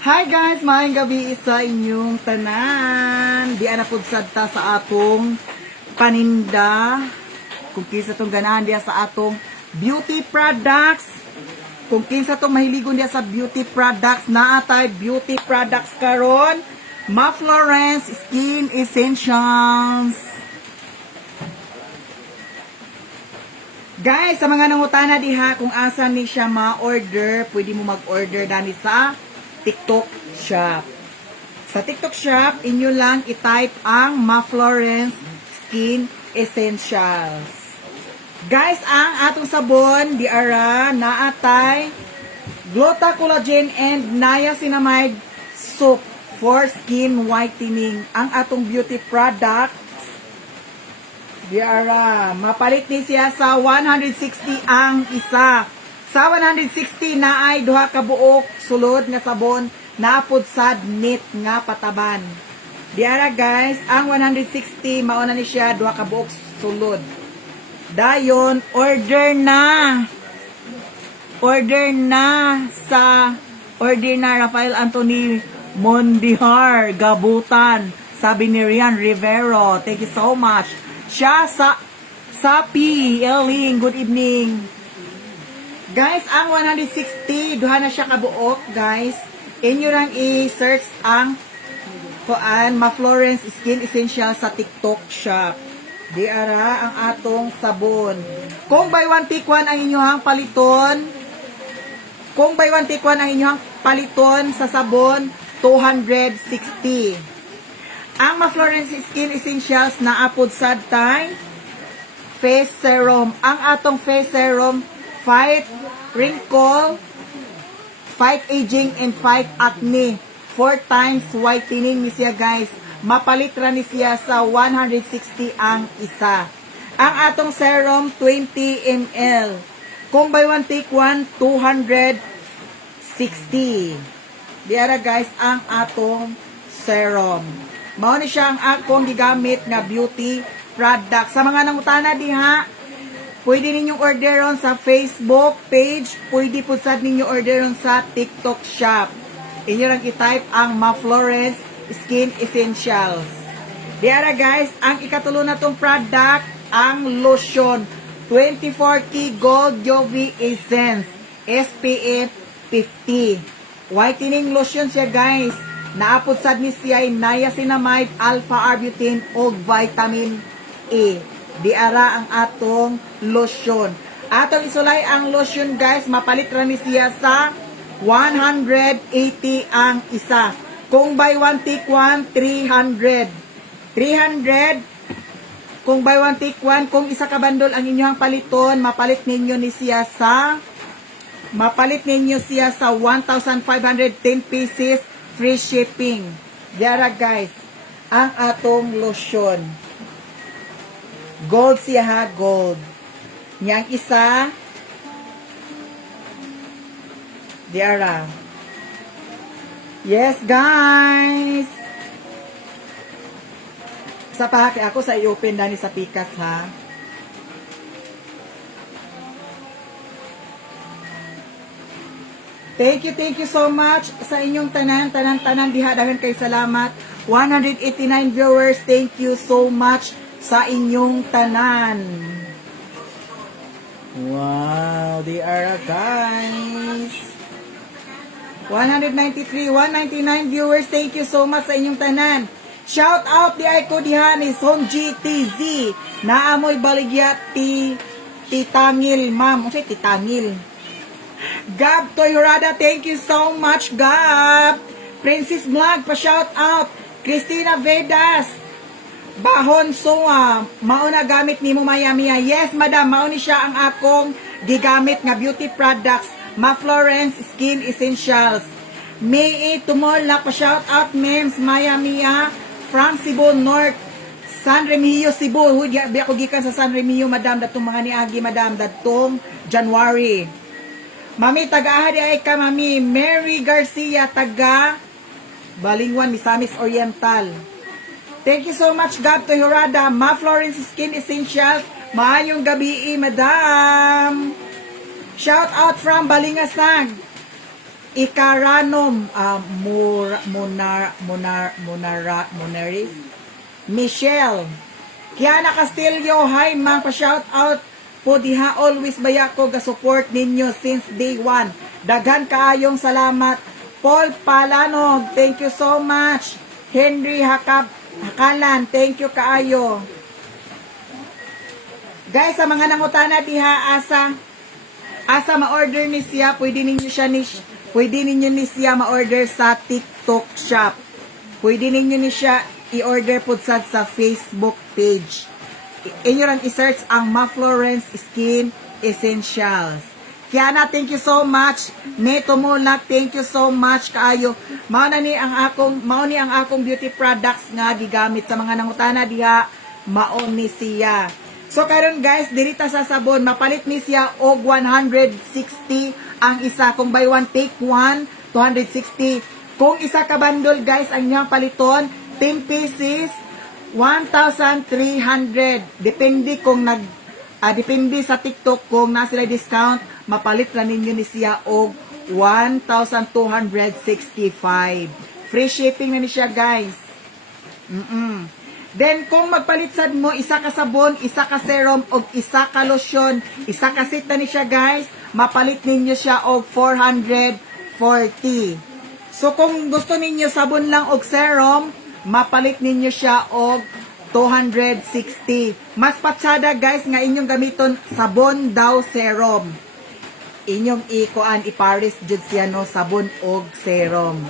Hi guys, maayong gabi sa inyong tanan. Di ana pud sadta sa atong paninda. Kung kinsa tong ganahan diya sa atong beauty products. Kung kinsa tong mahiligon diya sa beauty products, naa tay beauty products karon. Ma Florence Skin Essentials. Guys, sa mga nangutana diha kung asan ni siya ma-order, pwede mo mag-order dani sa TikTok Shop. Sa TikTok Shop, inyo lang i-type ang Ma Florence Skin Essentials. Guys, ang atong sabon, diara, naatay, Gluta Collagen and Niacinamide Soap for skin whitening. Ang atong beauty product, diara, mapalit ni siya sa 160 ang isa. Sa 160 na ay duha ka buok sulod nga sabon naapod sad knit nga pataban. Diara guys, ang 160 mao na ni siya duha ka buok sulod. Dayon order na. Order na sa Rafael Anthony Mondihar Gabutan. Sabi ni Rian Rivero, thank you so much. Siya sa P. Eling, good evening. Guys, ang 160, duha na siya kabuok, guys. Inyo lang i-search ang Ma Florence Skin Essentials sa TikTok Shop. Diara ang atong sabon. Kung buy one take one ang inyong paliton, sa sabon, 260. Ang Ma Florence Skin Essentials na apod sad tay face serum. Ang atong face serum fight wrinkle, fight aging, and fight acne. 4 times whitening ni siya guys. Mapalit ra ni siya sa 160 ang isa. Ang atong serum, 20 ml. Kung buy one take one, 260. Diara guys, ang atong serum. Mao ni siya ang akong gigamit na beauty product. Sa mga nangutana diha, pwede ninyong orderon sa Facebook page. Pwede po sad ninyo orderon sa TikTok Shop. Inyo lang i-type ang Ma Florence Skin Essentials. Diara guys, ang ikatulo na tong product, ang lotion. 24K Gold UV Essence. SPF 50. Whitening lotion siya guys. Naapod sad ni siya ay niacinamide, alpha-arbutin, o vitamin A. Diara ang atong lotion. Atong isulay ang lotion guys, mapalit ra ni siya sa 180 ang isa. Kung buy one take one, 300. 300. Kung buy one take one, kung isa ka bandol ang inyong paliton, mapalit ninyo siya sa 1,510 pieces, free shipping. Diara guys, ang atong lotion. Gold siya ha, gold. Yang isa, diara. Yes, guys. Sa pahaki ako sa i-open na ni sa pikas ha. Thank you so much sa inyong tanan diha, daghan kay salamat. 189 viewers, thank you so much sa inyong tanan. Wow, they are guys. 193, 199 viewers, thank you so much sa inyong tanan. Shout out di ay ko diha ni Sonji TZ. Naamoy baligya titangil, ma'am. Okay, titangil. Gab Toyorada, thank you so much, Gab. Princess Vlog, pa-shout out. Christina Vedas. Bahon Soa, mauna gamit ni mo Miami. Yes, madam, mauni siya ang akong gigamit nga beauty products. Ma Florence Skin Essentials. May tumol pa-shout out, mems, Miami, from Cebu North. San Remigio, Cebu. Di ako gikan sa San Remigio, madam. Datong mga niagi, madam. Datong January. Mami, taga-ahadi ay ka, mami. Mary Garcia, taga Balingwan, Misamis Oriental. Thank you so much, God to Hirada. Ma Florence Skin Essentials. Maayong gabi, madam. Shout out from Balingasag. Ikaranom Monaris, Michelle, Kiana Castillo, hi ma'am, pa-shout out po diha, always baya ko ga-support ninyo since day one. Daghan kaayong salamat. Paul Palanog, thank you so much. Henry Hakalan, thank you kaayo. Guys, sa mga nangutana diha, asa ma-order ni siya, pwede ninyo siya ma-order sa TikTok shop. Pwede ninyo ni siya i-order po sa Facebook page. Inyo lang i-search ang Ma Florence Skin Essentials. Kiana, thank you so much. Neto Mulak, thank you so much kaayo. Mao ni ang akong beauty products nga gigamit sa mga nangutana diha, mao ni siya. So karon guys, dirita sa sabon, mapalit ni siya og 160 ang isa. Kung buy one take one, 260. Kung isa ka bundle guys, ang inyong paliton 10 pieces, 1,300. Depende kung depende sa TikTok kung na sila discount, mapalit na ninyo ni siya og 1,265. Free shipping na ni siya guys. Then kung magpalit sad mo isa ka sabon, isa ka serum og isa ka lotion, isa ka set na ni siya guys, mapalit ninyo siya og 440. So kung gusto ninyo sabon lang og serum, mapalit ninyo siya og 260. Mas patsada guys nga inyong gamiton sabon daw serum. Inyong ipares jud siya no, sabon og serum.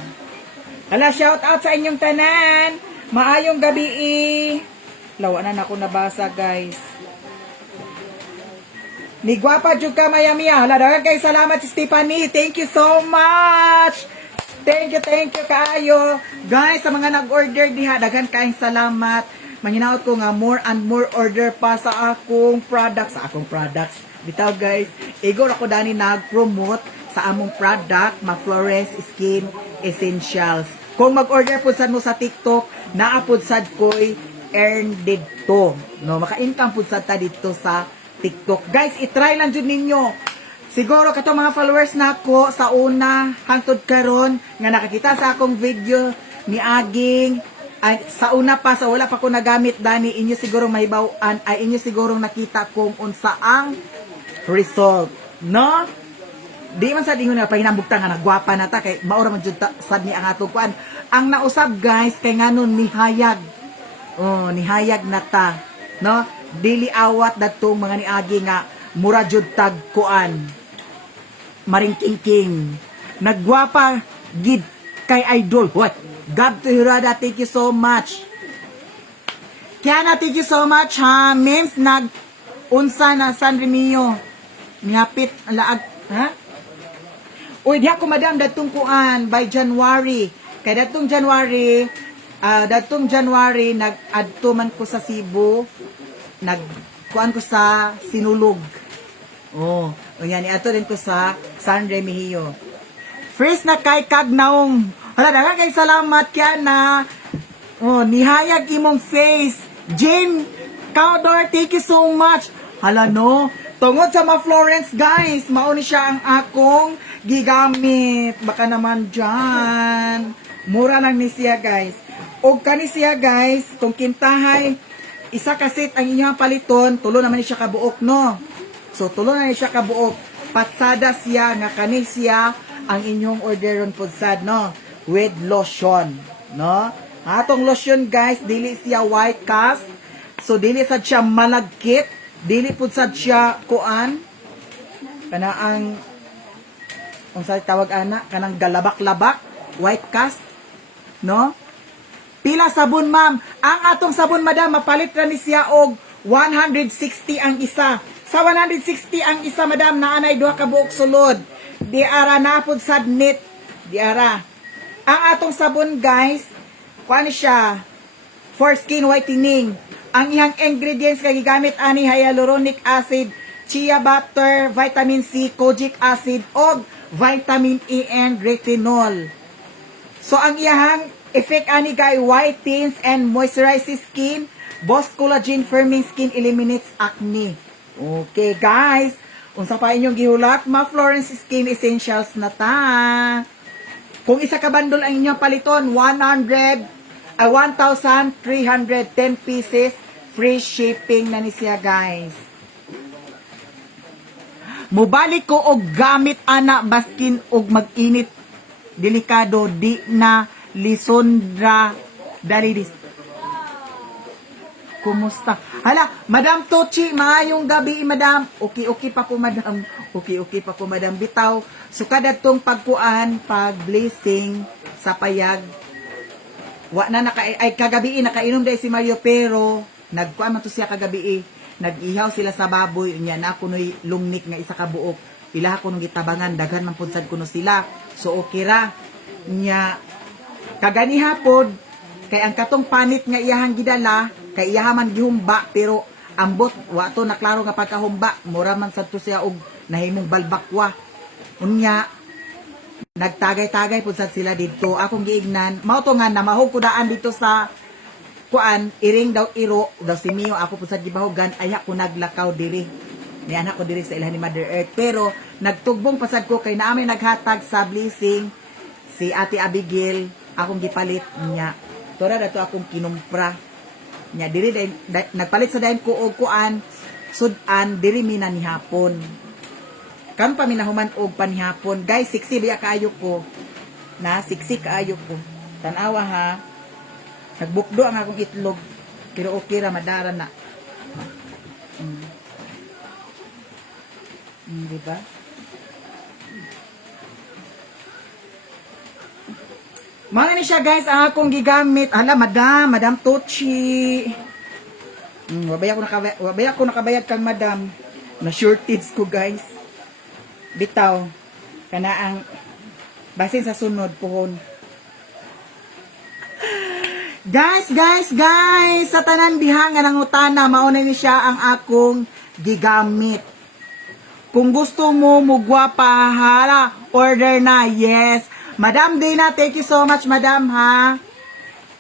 Hala, shout out sa inyong tanan. Maayong gabi. Lawa na ako nabasa guys. Ni gwapa jud ka Mayamiya. Hala, daghang kay salamat si Stephanie. Thank you so much. Thank you kaayo. Guys, sa mga nag-order diha, daghan kaayong salamat. Manginaot ko nga more and more order pa sa akong products. Bitaw guys, igor ako dani nag-promote sa among product, Ma Florence Skin Essentials. Kung mag-order po sad mo sa TikTok, naapod sad ko'y earn dito. No, maka-income po sad ta dito sa TikTok. Guys, i-try lang jud ninyo. Siguro kato mga followers nako sa una hangtod karon nga nakakita sa akong video ni Aging ay sa una pa sa wala pa ko nagamit dani, inyo siguro mahibaw-an ay inyo siguro nakita kung unsa ang result, no? Di man sad ingon na pahinambugta nga nagwapa na ta kay mao ra man jud sad ni ang atong kuan. Ang nausab guys kay nganon nihayag. Oh, nihayag na ta, no? Dili awat datong mga ni Aging nga mura jud tag kuan. Maringking-king. Nagwapa gid kay idol. What? Gab to Hirada, thank you so much. Kiana, thank you so much ha. Memes unsa na San Remio. Nihapit laag, ha? Uy, di ako madam datong kuan by January. Kay datong January nag-adto man ko sa Cebu. Nagkuan ko sa Sinulog. Oh, yan, ato din ko sa San Remigio. First na kay Kagnaong. Hala, daghang kay salamat Kiana. Oh, nihayag imong face. Jane Caudor, thank you so much. Hala no, tungod sa Ma Florence guys, mao ni siya ang akong gigamit. Baka naman dyan. Mura lang ni siya guys. Og kani siya guys, kung kintahay, isa ka set ang inyong paliton, tulo naman ni siya kabuok no. So, tulo na siya kabuok. Patsada siya, nga kani siya ang inyong orderon po sad, no? With lotion, no? Atong lotion, guys, dili siya white cast. So, dili sad siya malagkit. Dili po sad siya kuan. Kana ang sa tawag ana, kanang galabak-labak. White cast, no? Pila sabon, ma'am? Ang atong sabon, madam, mapalit ra ni siya og 160 ang isa. Sa 160 ang isa, madam, naanay duha ka buok sulod. Di ara napod sad net. Di ara. Ang atong sabon, guys, kuan siya for skin whitening. Ang iyang ingredients kay gigamit ani hyaluronic acid, chia butter, vitamin C, kojic acid, og vitamin E and retinol. So ang iyang effect ani kay whitens and moisturizes skin, boosts collagen, firming skin, eliminates acne. Okay, guys. Unsa pa inyong gihulat? Florence Skin Essentials na ta. Kung isa ka bundle ang inyong paliton, 1,310 pieces, free shipping na ni siya, guys. Mubalik ko og gamit ana baskin og mag-init delikado di na Lisondra Dalidis. Kumusta? Hala, Madam Tochi, maayong gabi, Madam. Okay pa po, Madam. Okay pa po, Madam. Bitaw, sukad atong pagkuan, pag-blessing sa payag. Wa na ay kagabi nakainom dai si Mario pero nagkuan man to siya kagabi. Nag-ihaw sila sa baboy unya na kunoy lungnik nga isa ka buok. Ila ko nung gitabangan daghan man pud sad kuno sila. So okay ra nya kaganiha pod kay ang katong panit nga iyahang gidala kay iyaha man gihumba pero ambot wa to naklaro nga pagkahumba mura man sad to siya og nahimong balbakwa. Unya nagtagay-tagay pud sad sila didto. Akong giignan mao to nga namahog ko daan dito sa kuan iring daw iro daw si Mio ako pud sad gibahogan ay ako naglakaw diri ni anak ko diri sa ilahan ni Mother Earth pero nagtugbong pasad ko kay naamay naghatag sa blessing si Ate Abigail akong gipalit niya tora dato akong kinumpra niya diri nagpalit sa dayon ko og kuan sudan diri mi na ni hapon kan pa minahuman og panihapon guys sexy biya kaayo ko na sexy kaayo ko tan-awa ha nagbukdo ang akong itlog pero okay ra madara na diba mga ni siya guys ang akong gigamit hala Madam Tochi wabaya ko nakabayad kang Madam na shortage ko guys bitaw kana ang basin sa sunod pohon guys sa tanan diha nga nangutana mauna ni siya ang akong gigamit kung gusto mo mugwapa hala order na yes Madam Dana thank you so much Madam ha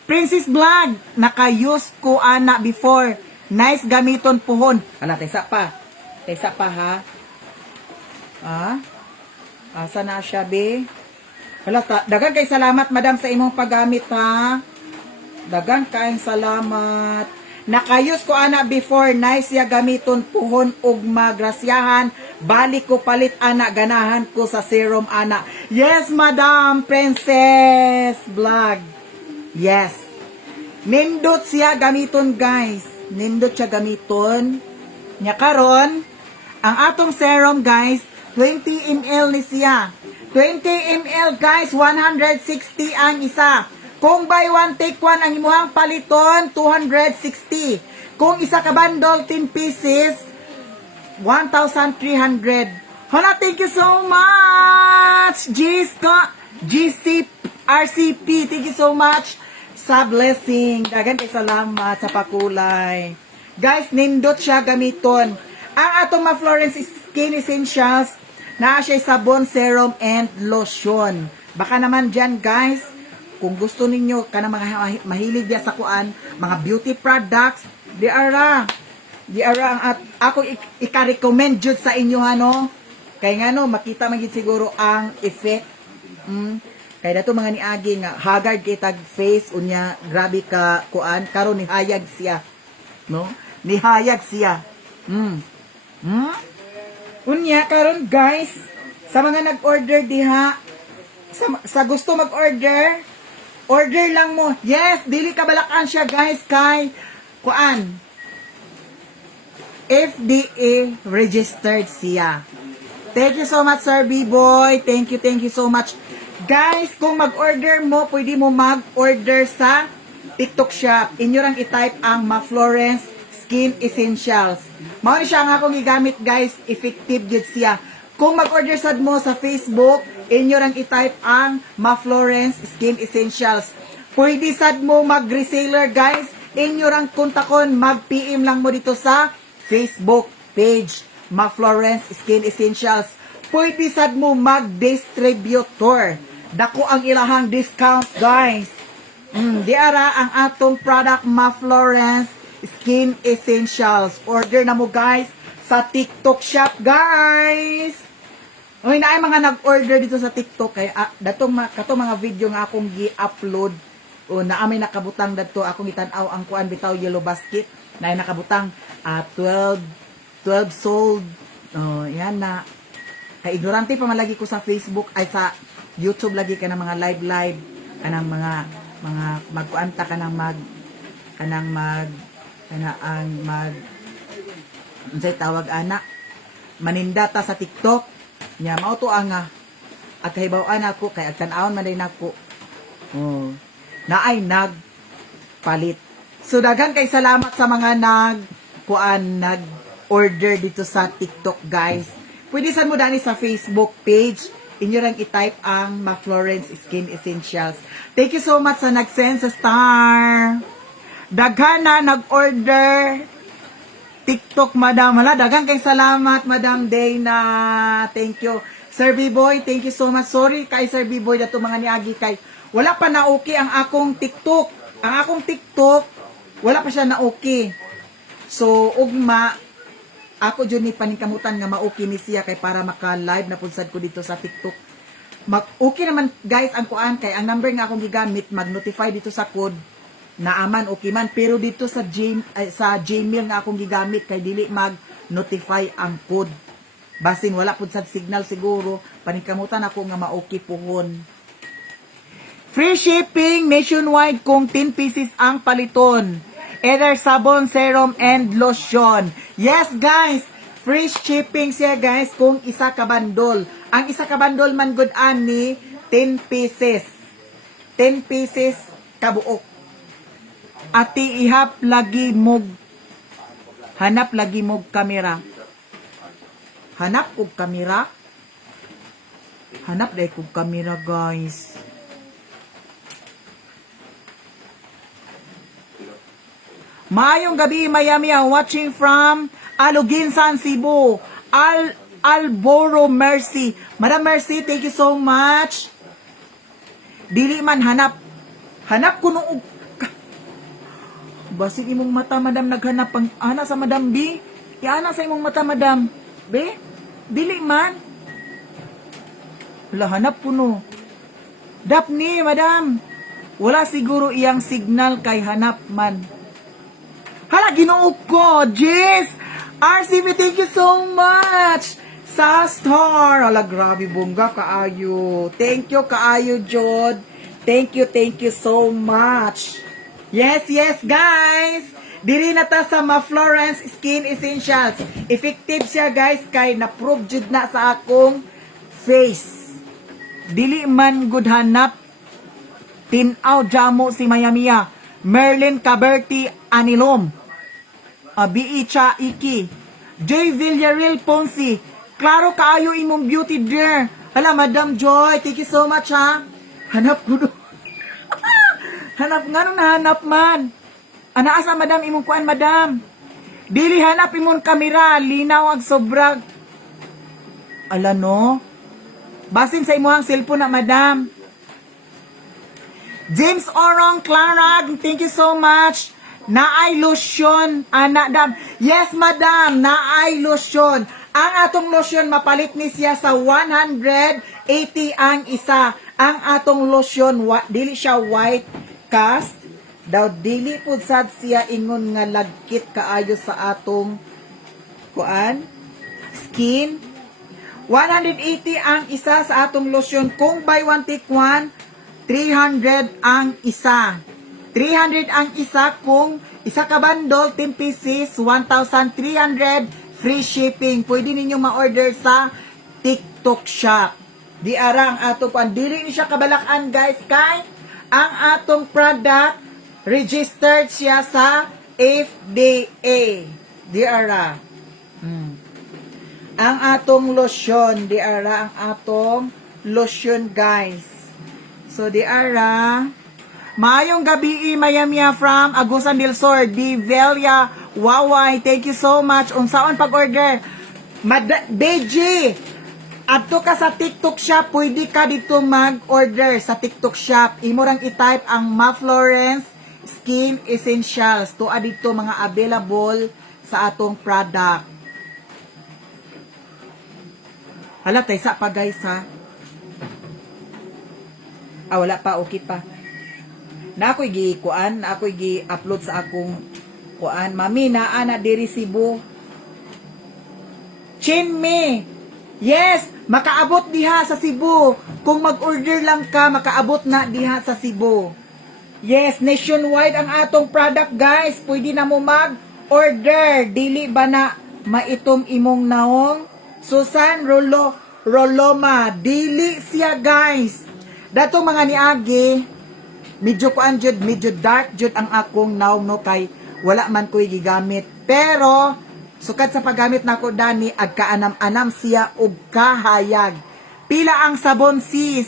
Princess Vlog naka-use ko ana before nice gamiton pohon hala taysa pa ha asa na siya be hala dagan kay salamat Madam sa imong paggamit ha dagan kay salamat nakayos ko ana before nice ya gamiton puhon ug magrasyahan balik ko palit ana ganahan ko sa serum ana yes Madam Princess Vlog yes nindot siya gamiton guys nindot siya gamiton nya karon ang atong serum guys 20 ml ni siya 20 ml guys 160 ang isa kung buy one take one ang imuhang paliton 260 kung isa ka bundle 10 pieces 1,300 hala thank you so much RCP thank you so much sa blessing dagan kay salamat sa pakulay guys nindot siya gamiton ang atong Florence Skin Essentials na siya sabon serum and lotion baka naman dyan guys kung gusto ninyo kana mga mahilig dia sa kuan mga beauty products di ara ang ako ika-recommend jud sa inyo ano kay ngano makita man gid siguro ang effect kay dato mga niagi nga haggard kay tag face unya grabe ka kuan karon ni hayag siya no ni hayag siya unya karon guys sa mga nag-order diha sa gusto mag-order order lang mo yes dili ka balakan siya guys kay kuan FDA registered siya thank you so much Sir B-Boy thank you so much guys kung mag-order mo pwede mo mag-order sa TikTok shop inyo rang i-type ang Florence Skin Essentials mao ni siya nga akong gigamit guys effective jud siya kung mag-order sad mo sa Facebook inyo rang i-type ang Florence Skin Essentials pwede sad mo mag-reseller guys inyo rang kontakon mag-PM lang mo dito sa Facebook page Florence Skin Essentials pwede sad mo mag-distributor dako ang ilahang discount guys di ara ang atong product Florence Skin Essentials order na mo guys sa TikTok shop, guys. Uy, na ay mga nag-order dito sa TikTok kay kato mga video nga akong gi-upload o na amay nakabutang dadto akong itanaw ang kuan bitaw yellow basket na ay nakabutang 12 sold. Oh, yan na. Kay ignorante pa malagi ko sa Facebook ay sa YouTube lagi ka ng mga live kanang mga magkuanta kanang mag unsay tawag ana manindata sa TikTok nya mao to ang at kahibaw-an ako kay agtan-awon man din ako naay nagpalit. So daghan kay salamat sa mga nag-order dito sa TikTok, guys. Pwede sad mo dani sa Facebook page inyo lang i-type ang Ma-Florence Skin Essentials. Thank you so much sa nag-send sa star. Daghan na nag-order TikTok, madam. Hala, dagang kay salamat, Madam Dana. Thank you. Sir B-Boy, thank you so much. Sorry kay Sir B-Boy dato mga niagi kay wala pa na okay ang akong TikTok. Ang akong TikTok, wala pa siya na okay. So, ugma, ako dyan ni paningkamutan nga ma-okay ni siya kay para maka-live na punsad ko dito sa TikTok. Okay naman, guys, ang kuan kay ang number nga akong gigamit, mag-notify dito sa code na aman okay man pero dito sa Gmail nga akong gigamit kay dili mag-notify ang code basin wala pud sa signal siguro paningkamutan ako nga ma-okay pohon. Free shipping nationwide kung 10 pieces ang paliton, either sabon, serum and lotion. Yes, guys, free shipping siya, guys, kung isa ka bandol. Ang isa ka bandol man good ani 10 pieces kabuok. Ati hanap lagi mog kamera. Hanap kog kamera. Hanap dai kog kamera, guys. Maayong gabi, Miami. Watching from Aluginsan, Cebu. Alboro Mercy. Madam Mercy, thank you so much. Dili man hanap ko nung basig imong mata, madam, naghanap pang ana sa madam B. Iana sa imong mata, madam B. Dili man. Wala hanap ko no. Dapni, madam. Wala siguro iyang signal kay hanap man. Hala, ginuog ko. Jess. RCB, thank you so much. Sa star. Hala, grabe, bongga kaayo. Thank you, kaayo, Jod. Thank you so much. Yes, guys. Diri na ta sa Ma-Florence Skin Essentials. Effective siya, guys, kay na-prove jud na sa akong face. Dili man good hanap. Tinaw jamo si Mayamia. Merlin Caberti Anilom. B.E. Cha Iki. J. Villarreal Ponce. Klaro kaayo imong beauty, dear. Hala, Madam Joy, thank you so much, ha. Hanap ko do. Hanap nga nung nahanap man. Anaasa, madam, imong kuan, madam. Dili hanap imong kamera, linaw ag sobrag. Ala no? Basin sa imuhang cellphone na, madam. James Orong Clarag, thank you so much. Naay lotion, dam. Yes, madam, naay lotion. Ang atong lotion, mapalit ni siya sa 180 ang isa. Ang atong lotion, dili siya white cast daw, dili pud sad siya ingon nga lagkit kaayo sa atong kuan skin. 180 ang isa sa atong lotion. Kung buy one take one, 300 ang isa. 300 ang isa. Kung isa ka bundle 10 pieces, 1,300 free shipping. Pwede ninyo ma-order sa TikTok shop. Di ara ang atong kuan, dili ni siya kabalakan, guys, kay ang atong product, registered siya sa FDA. Di ara. Ang atong lotion. Di ara ang atong lotion, guys. So, di ara. Maayong gabi, Mayamia from Agusan del Sur. Di Velia Waway. Thank you so much. Unsaon pag-order? Beji. Adto ka sa TikTok shop, pwede ka dito mag-order sa TikTok shop. Imo rang i-type ang Ma-Florence Skin Essentials. Tuwa dito mga available sa atong product. Hala, taysa pa guys ha. Wala pa, okay pa. Na ako'y gi-kuan, na ako'y gi-upload sa akong kuan. Mami, naa na diri Cebu. Chinme! Yes! Makaabot diha sa Cebu. Kung mag-order lang ka, makaabot na diha sa Cebu. Yes, nationwide ang atong product guys. Pwede na mo mag-order. Dili ba na maitom imong naong? Susan Roloma. Dili siya guys. Datong mga niagi, medyo kuan jud, medyo dark jud ang akong naong no kay wala man ko'y gigamit. Pero sukad sa paggamit nako dani agkaanam-anam siya og kahayag. Pila ang sabon sis?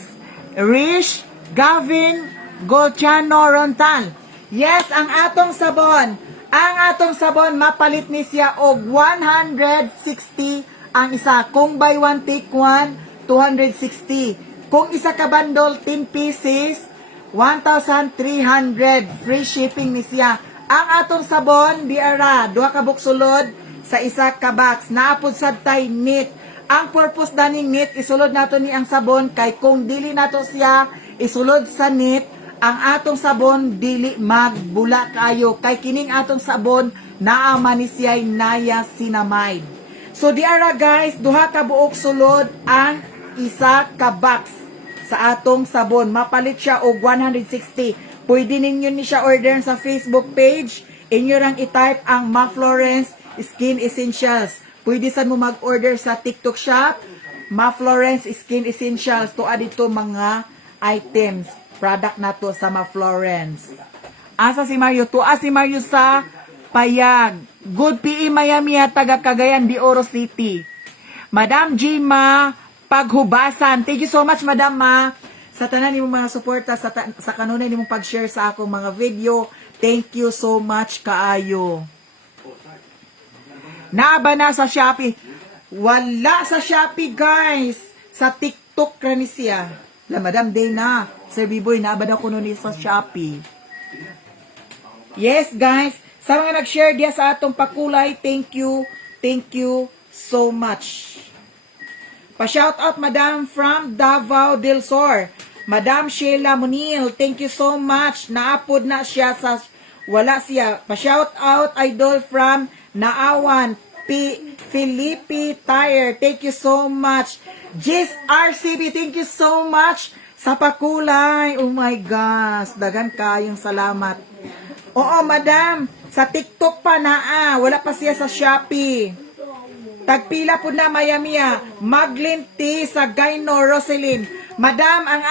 Rish, Gavin, Golchano, Rontal. Yes, ang atong sabon. Ang atong sabon mapalit ni siya og 160 ang isa. Kung buy one take one, 260. Kung isa ka bundle 10 pieces, 1,300 free shipping ni siya. Ang atong sabon diara duha ka buksulod sa isa ka box. Naapod sad tay knit. Ang purpose daning knit isulod nato ni ang sabon kay kung dili nato siya isulod sa knit, ang atong sabon dili magbula kayo kay kining atong sabon naa man ni siya niacinamide. So diara guys, duha ka buok sulod ang isa ka box sa atong sabon. Mapalit siya og 160. Pwede ninyo ni siya order sa Facebook page. Inyo rang i-type ang Ma Florence Skin Essentials. Pwede sa mo mag-order sa TikTok shop. Ma Florence Skin Essentials. Tuwa dito mga items. Product na to sa Ma Florence. Asa si Mario? Tuwa si Mario sa Payag. Good PE Miami at taga Cagayan de Oro City. Madam Gima Paghubasan. Thank you so much, Madam Ma. Sa tanan nimong mga suporta, sa kanunay nimong pag-share sa akong mga video. Thank you so much, kaayo. Naaba na sa Shopee. Wala sa Shopee, guys. Sa TikTok ra ni siya. La, Madam Dana. Sir Biboy, naaba na ko nun sa Shopee. Yes, guys. Sa mga nag-share diya sa atong pakulay, thank you. Thank you so much. Pa-shout out, Madam, from Davao del Sur. Madam Sheila Munil, thank you so much. Naapod na siya sa wala siya. Pa-shout out, Idol from Naawan, Felipe Tire. Thank you so much. Jis RCB, thank you so much sa pakulay. Oh my gosh, dagan kayong salamat. Oo, Madam, sa TikTok pa na wala pa siya sa Shopee. Tagpila po na Mayamia, maglinti sa Gaino Roselyn. Madam, ang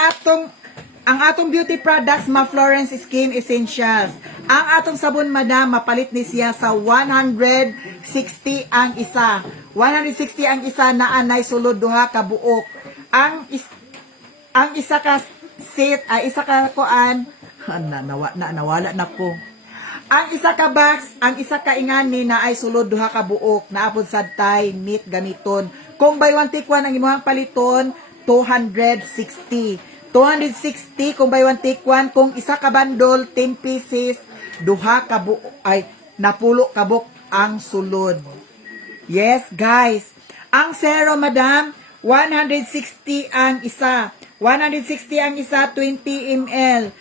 atong beauty products, Ma Florence Skin Essentials. Ang atong sabon, Madam, mapalit ni siya sa 160 ang isa. 160 ang isa na anay sulod duha ka buok. Ang isa ka set, isa ka kuan, nawala na ko. Ang isa ka box, ang isa ka ingani na ay sulod duha ka buok, naapod sad tay meat gamiton. Kung buy one take one ang imong paliton, 260. 260 kung buy one take one, kung isa ka bundle 10 pieces, duha ka buok ay napulo ka buok ang sulod. Yes, guys. Ang serum, Madam, 160 ang isa. 160 ang isa, 20 ml.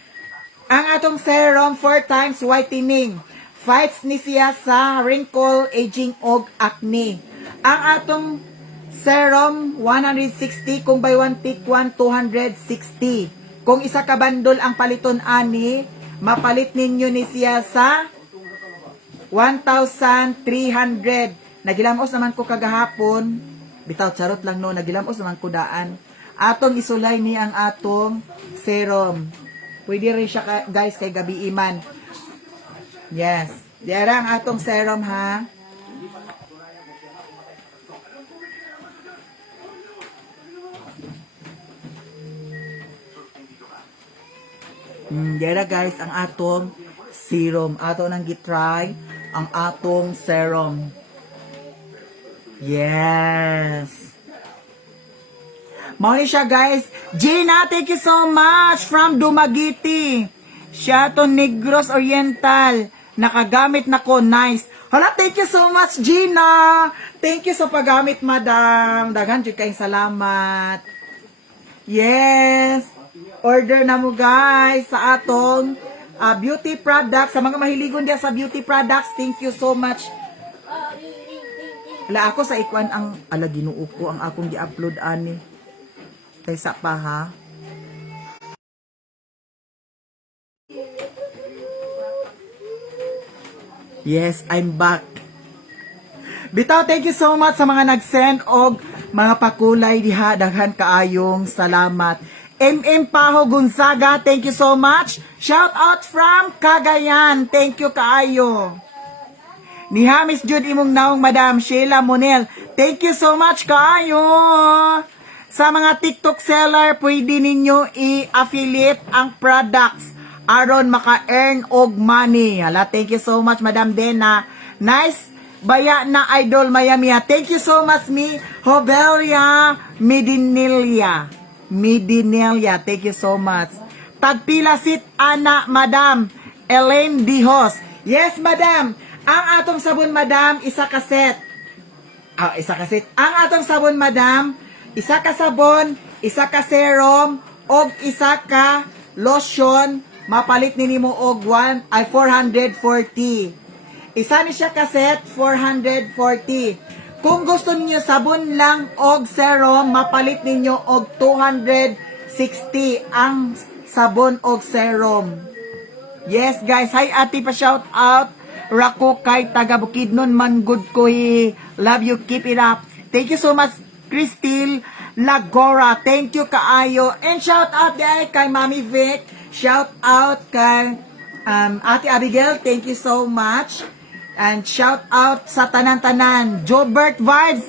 Ang atong serum 4 times whitening. Fights ni siya sa wrinkle, aging, og acne. Ang atong serum 160 kung buy one take one 260. Kung isa ka bandol ang paliton ani, mapalit ninyo ni siya sa 1,300. Nagilamos naman ko kagahapon. Bitaw charot lang no, nagilamos naman ko daan. Atong isulay ni ang atong serum. Pwede rin siya, guys, kay gabi iman. Yes. Diara ang atong serum, ha? Diara, guys, ang atong serum. Ato nang gitry ang atong serum. Yes. Mauni siya, guys. Gina, thank you so much from Dumaguete. Siya to Negros Oriental. Nakagamit na ko. Nice. Hala, thank you so much, Gina. Thank you sa paggamit, madam. Daghan jud kayong salamat. Yes. Order na mo, guys, sa atong beauty products. Sa mga mahiligon diya sa beauty products, thank you so much. Hala, ako sa ikuan ang Ginoo ko ang akong gi-upload ani. Kaysa pa ha. Yes, I'm back. Bitaw, thank you so much sa mga nag-send og mga pakulay diha. Daghan kaayong salamat. MM Paho Gonzaga, thank you so much. Shout out from Cagayan. Thank you kaayo. Ni Hamis Jud imong naong Madam Sheila Monel. Thank you so much kaayo. Sa mga TikTok seller, pwede ninyo i-affiliate ang products aron maka-earn og money. Hala, thank you so much, Madam Dena. Nice baya na Idol Miami. Thank you so much, mi Hobelia Medinelia. Thank you so much. Tagpilasit ana, Madam Elaine Dihos. Yes, Madam. Ang atong sabon, Madam, isa ka set. Isa ka set. Ang atong sabon, Madam, isa ka sabon, isa ka serum, og isa ka lotion. Mapalit nini mo og 440. Isa ni siya kaset 440. Kung gusto niyo sabon lang og serum, mapalit ninyo og 260 ang sabon og serum. Yes guys, hi ate, pa shout out Rako kay taga Bukidnon man good ko. Love you, keep it up. Thank you so much Crystal Lagora. Thank you kaayo. And shout out kay Mami Vic. Shout out kay Ate Abigail, thank you so much. And shout out sa tanan-tanan. Jobert Vibes,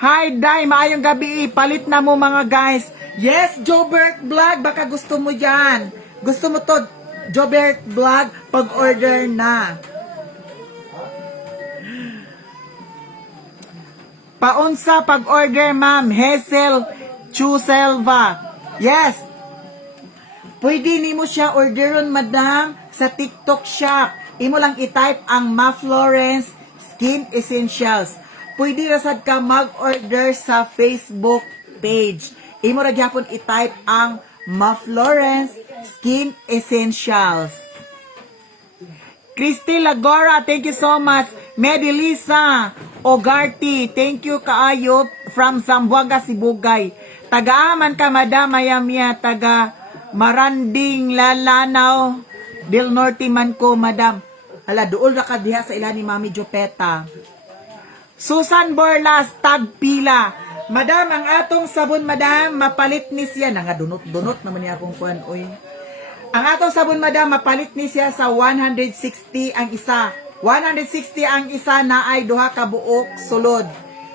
hi Day, maayong gabi. Palit na mo mga guys. Yes, Jobert Vlog, baka gusto mo yan. Gusto mo to, Jobert Vlog, pag-order na. Paunsa pag-order, ma'am. Hazel Chuselva. Yes. Pwede nimo siya orderon, madam, sa TikTok shop. Imo lang i-type ang Ma Florence Skin Essentials. Pwede rasad ka mag-order sa Facebook page. Imo ra gyapon i-type ang Ma Florence Skin Essentials. Christy Lagora, thank you so much. Medelisa Ogarty, thank you kaayo from Zamboanga, Sibugay. Taga-aman ka, madam, Mayamia, taga Maranding Lalanaw Del Norte man ko, madam. Hala, duol ra ka diha sa ila ni Mami Jopeta. Susan Borlas, tagpila. Madam, ang atong sabon, madam, mapalit ni siya. Nangadunot-dunot naman niya akong kuhan, oy. Ang atong sabon, madam, mapalit ni siya sa 160 ang isa. 160 ang isa na ay duha ka buok sulod.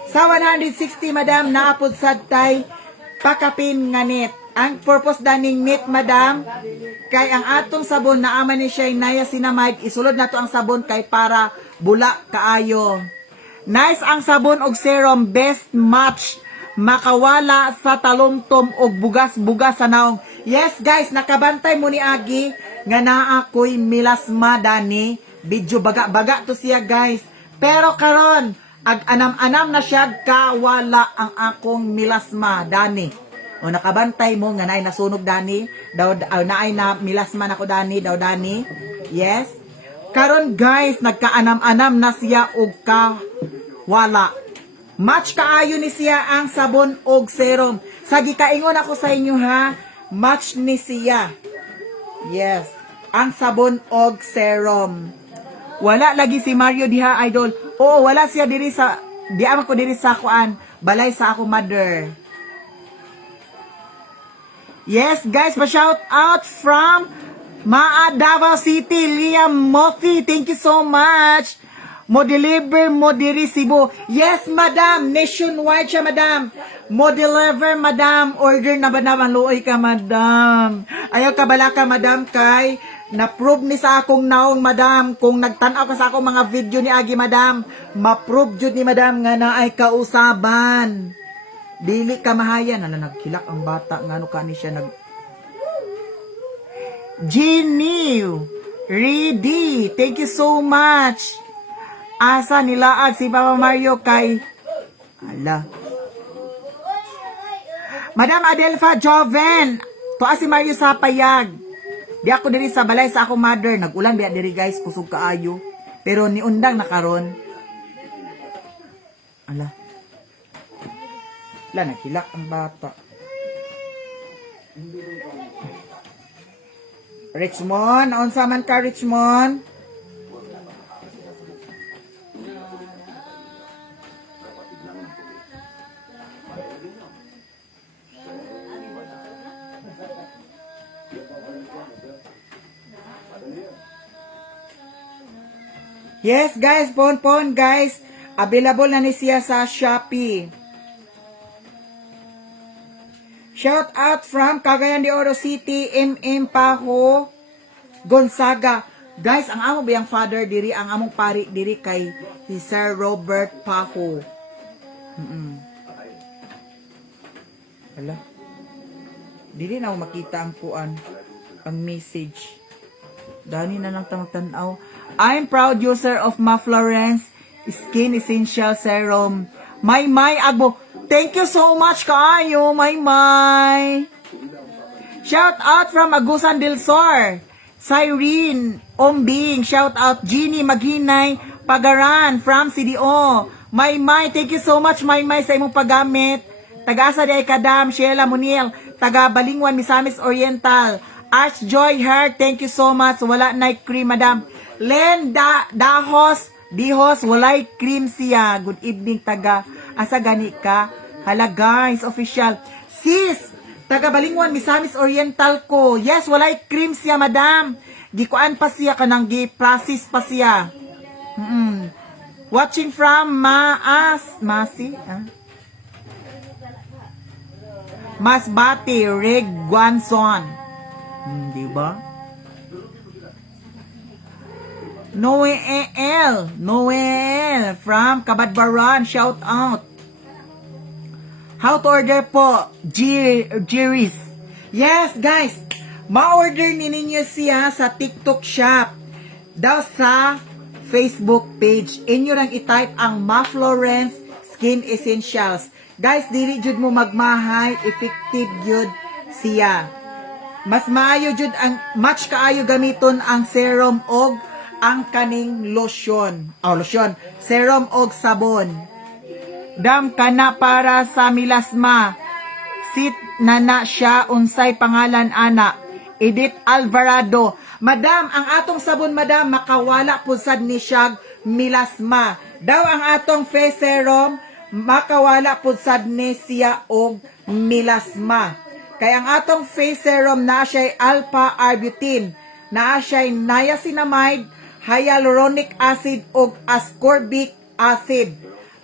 Sa 160, madam, naapod sad tay pakapin nga net. Ang purpose daning net, madam, kay ang atong sabon naaman ni siya niacinamide, isulod na to ang sabon kay para bula kaayo. Nice ang sabon og serum, best match, makawala sa talomtom og bugas-bugas sa naong. Yes guys, nakabantay mo ni Agi nga naa ko'y milasma dani, video baga-baga to siya guys. Pero karon ag anam-anam na siya kawala ang akong milasma dani. O nakabantay mo nga naay nasunog dani, daw naay na milasman ako dani, daw dani. Yes. Karon guys, nagkaanam-anam na siya og wala. Match kaayo ni siya ang sabon og serum. Sa gikaingon ako sa inyo ha, match ni siya. Yes, ang sabon og serum. Wala lagi si Mario diha, idol. Oo, wala siya diri sa ko diri sa kuan, balay sa ako mother. Yes, guys, pa-shout out from Davao City, Liam Mothi. Thank you so much. Mo deliver mo diri Cebu. Yes, madam. Nationwide siya, madam. Mo deliver, madam. Order na ba naman? Luoy ka, madam. Ayaw ka bala ka, madam, kay na-prove ni sa akong naong, madam. Kung nagtanaw ka sa akong mga video ni Agi, madam, ma-prove jud ni madam nga na ay kausaban. Dili ka mahayan. Naghilak ang bata. Ngano ka ni siya Ginny Reedy, thank you so much. Asa nilaag si Papa Mario kay ala. Madam Adelfa Joven, tuwa si Mario sa payag. Di ako diri sa balay sa akong mother. Nag-ulan biya diri guys, kusog kaayo. Pero ni undang na karon. Ala. Ala, naghilak ang bata. Richmond, unsa man ka Richmond? Yes, guys, pon guys. Available na ni siya sa Shopee. Shout out from Cagayan de Oro City, MM Paho, Gonzaga. Guys, ang amo biyang father diri, ang among pari diri kay si Sir Robert Paho. Hala. Dili na ako makita ang kuan, ang message. Dani na lang tanaw. I'm proud user of Ma Florence Skin Essential Serum. My agbo. Thank you so much kaayo, my. Shout out from Agusan del Sur. Cyrene Ombing. Shout out Jeannie Maghinay Pagaran from CDO. My, thank you so much, my sa imong paggamit. Taga-asa di ay Kadam, Sheila Munil. Taga Balingwan, Misamis Oriental. Arch Joy Hair, thank you so much. Wala night cream, madam. Len Dihos, walay cream siya. Good evening, taga. Asa gani ka? Hala guys, official. Sis, taga Balingwan, Misamis Oriental ko. Yes, walay cream siya, madam. Gikuan pa siya, kanang gi-process pa siya. Watching from Masi, Masbate, Reg Guanson. Diba? Noel from Kabadbaran, shout out. How to order po? Jiris. Yes, guys. Ma-order ninyo siya sa TikTok shop. Daw sa Facebook page. Inyo lang i-type ang Ma Florence Skin Essentials. Guys, dili jud mo magmahay, effective jud siya. Mas maayo jud ang match kaayo gamiton ang serum og ang kaning lotion. Serum og sabon. Dam kana para sa milasma. Sit na siya unsay pangalan ana. Edith Alvarado. Madam, ang atong sabon madam makawala pud sad ni siyag milasma. Daw ang atong face serum makawala pud sad ni siya og milasma. Kay ang atong face serum na siya'y alpha-arbutin, na siya'y niacinamide, hyaluronic acid ug ascorbic acid.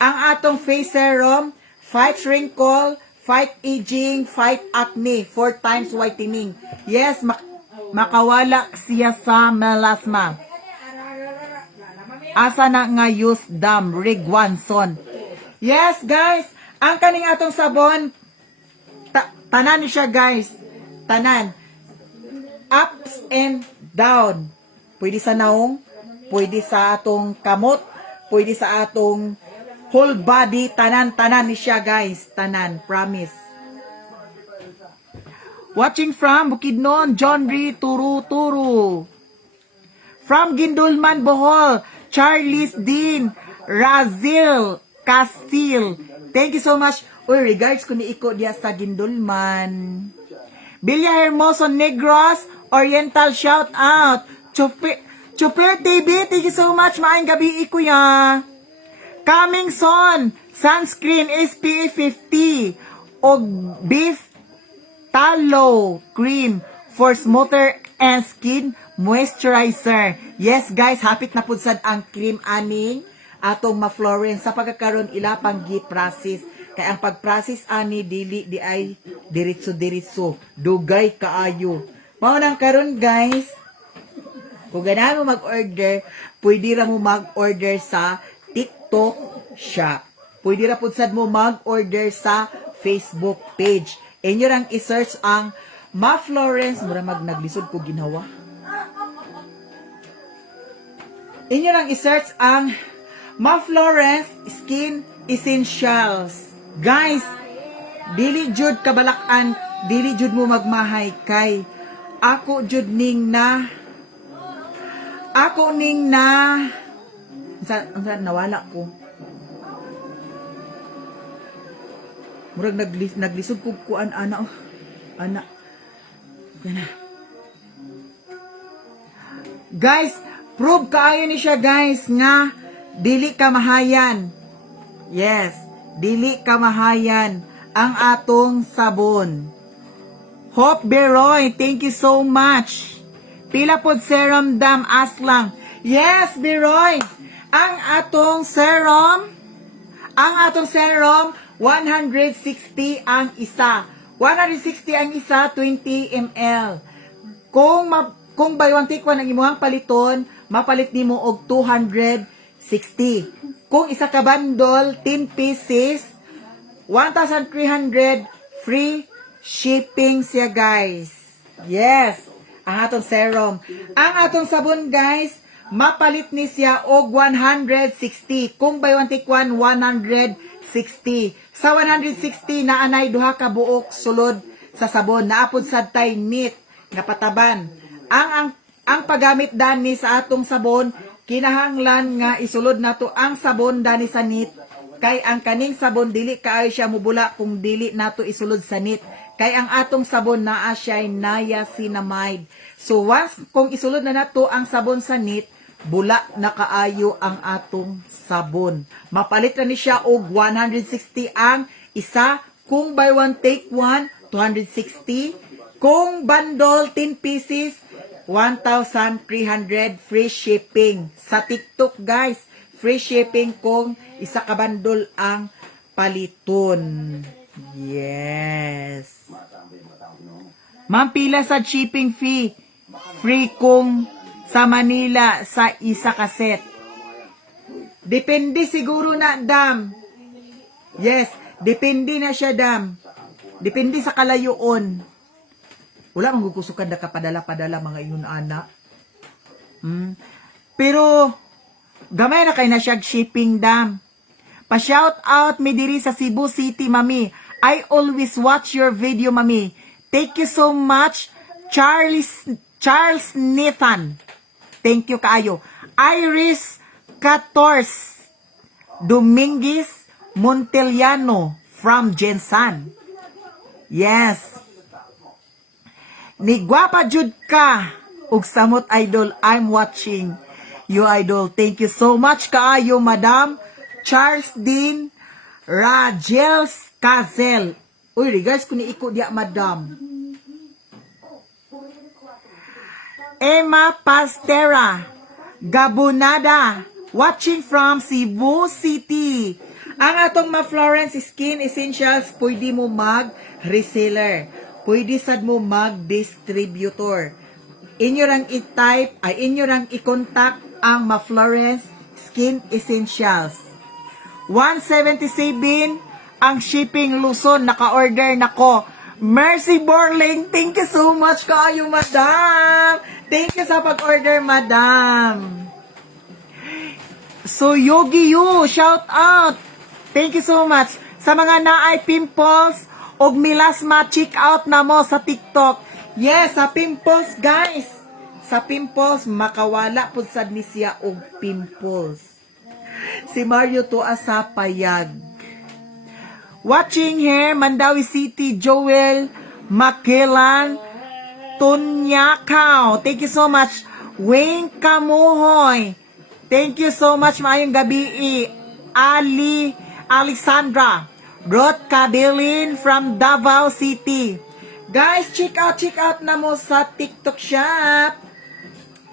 Ang atong face serum fight wrinkle, fight aging, fight acne, 4 times whitening. Yes, makawala siya sa melasma. Asa na nga use dam Rigwanson. Yes, guys, ang kaning atong sabon tanan siya, guys. Tanan. Ups and down. Pwede sa naong, pwede sa atong kamot, pwede sa atong whole body, tanan ni siya, guys. Tanan, promise. Watching from Bukidnon, John Ree Turu. From Gindulman, Bohol, Charles Dean Razil Castil. Thank you so much. Uy, regards ko ni Iko diya sa Gindulman. Bilya Hermoso Negros, Oriental, shout out. Chuper TV, thank you so much. Maayong gabi, Iko ya. Coming soon, sunscreen SPF 50 o beef tallow cream for smoother and skin moisturizer. Yes, guys, hapit na pud sad ang cream aning atong Ma Florence sa pagkakaroon ila pang gi-process. Kaya ang pag-process ani dili di ay diretso dugay kaayo. Mao nang karon, guys, kung ganahan mo mag-order, pwede ra mo mag-order sa TikTok shop. Pwede ra pud sad mo mag-order sa Facebook page. Inyo rang i-search ang Ma Florence, mura naglisod ko ginawa. Inyo rang i-search ang Ma Florence Skin Essentials. Guys, dili jud kabalakan, dili jud mo magmahay kay ako jud ning na nawala ko. Murag naglisod ko kuan ana oh. Ana. Kana. Guys, prove kaayo ni siya guys nga dili ka mahayan. Yes, dili ka mahayan ang atong sabon. Hope Beroy, thank you so much. Pila pod serum dam aslang. Yes, Beroy. Ang atong serum 160 ang isa. 160 ang isa, 20 ml. Kung buy one take one ang imuhang paliton, mapalit nimo og 260. Kung isa ka bundle, 10 pieces, 1,300 free shipping siya guys. Yes, ang atong serum. Ang atong sabon guys, mapalit ni siya og 160. Kung buy one take one, 160. Sa 160 na anay duha ka buok sulod sa sabon. Naapod sad tay neat nga pataban. Ang paggamit dani sa atong sabon, kinahanglan nga isulod nato ang sabon dani sa neat. Kay ang kaning sabon dili kaayo siya mubula kung dili nato isulod sa neat. Kay ang atong sabon naa siya niacinamide. So once kung isulod na nato ang sabon sa neat, bula na kaayo ang atong sabon. Mapalit na ni siya og 160 ang isa. Kung buy one take one, 260. Kung bundle 10 pieces, 1,300 free shipping. Sa TikTok guys, free shipping kung isa ka bundle ang paliton. Yes. Ma'am, pila sa shipping fee? Free kung sa Manila sa isa ka set. Depende siguro na, dam. Yes, depende na siya, dam. Depende sa kalayoon. Wala mang gugusukan na kapadala-padala mga iyon, ana. Pero, gamay na kayo na siya shipping, dam. Pa-shout out mi diri sa Cebu City, mami. I always watch your video, mami. Thank you so much, Charles Nathan. Thank you kaayo. Iris 14 Dominguez Monteliano from Jensan. Yes. Ni gwapa jud ka ug samot idol, I'm watching you idol. Thank you so much kaayo, Madam Charles Dean Rajels Kazel. Uy, regards ko ni iko dia, Madam. Emma Pastera Gabunada, watching from Cebu City. Ang atong Ma Florence Skin Essentials, pwede mo mag-reseller. Pwede sad mo mag-distributor. Inyo rang i-type, inyo rang i-contact ang Ma Florence Skin Essentials. 177 ang shipping Luzon, naka-order nako. Mercy Borling, thank you so much kaayo, Madam. Thank you sa pag-order, Madam. So, Yogi Yu, shout out. Thank you so much. Sa mga naay pimples, og milasma, check out na mo sa TikTok. Yes, sa pimples, guys. Sa pimples, makawala po sad ni siya og pimples. Si Mario to asa payag. Watching here, Mandawi City, Joel Makilan Tunyakaw. Thank you so much. Wayne Kamuhoy. Thank you so much. Maayong gabi. Alexandra Rod Kabilin from Davao City. Guys, check out na mo sa TikTok shop.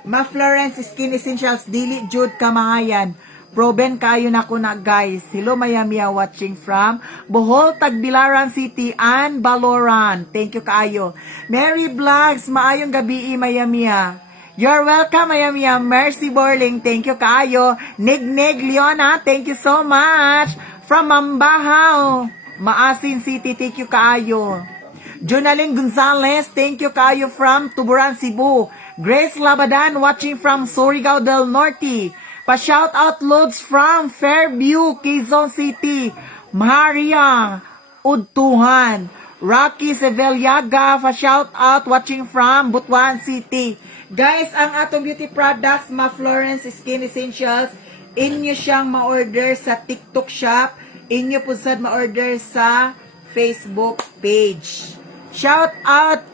Ma Florence Skin Essentials, dili jud kamahayan. Proben kayo na ko na, guys. Hello, Mayamia, watching from Bohol, Tagbilaran City, and Baloran. Thank you kayo. Mary Vlogs, maayong gabi, Mayamia. You're welcome, Mayamia. Mercy Borling, thank you kayo. Nignig Leona, thank you so much. From Mambahaw, Maasin City, thank you kayo. Jonaling Gonzalez, thank you kayo from Tuburan, Cebu. Grace Labadan, watching from Surigao del Norte. Pa-shout out loads from Fairview, Quezon City. Maria Udtuhan. Rocky Sevellaga, pa-shout out watching from Butuan City. Guys, ang atong beauty products, Ma Florence Skin Essentials, inyo siyang ma-order sa TikTok shop, inyo po sad ma-order sa Facebook page. Shout out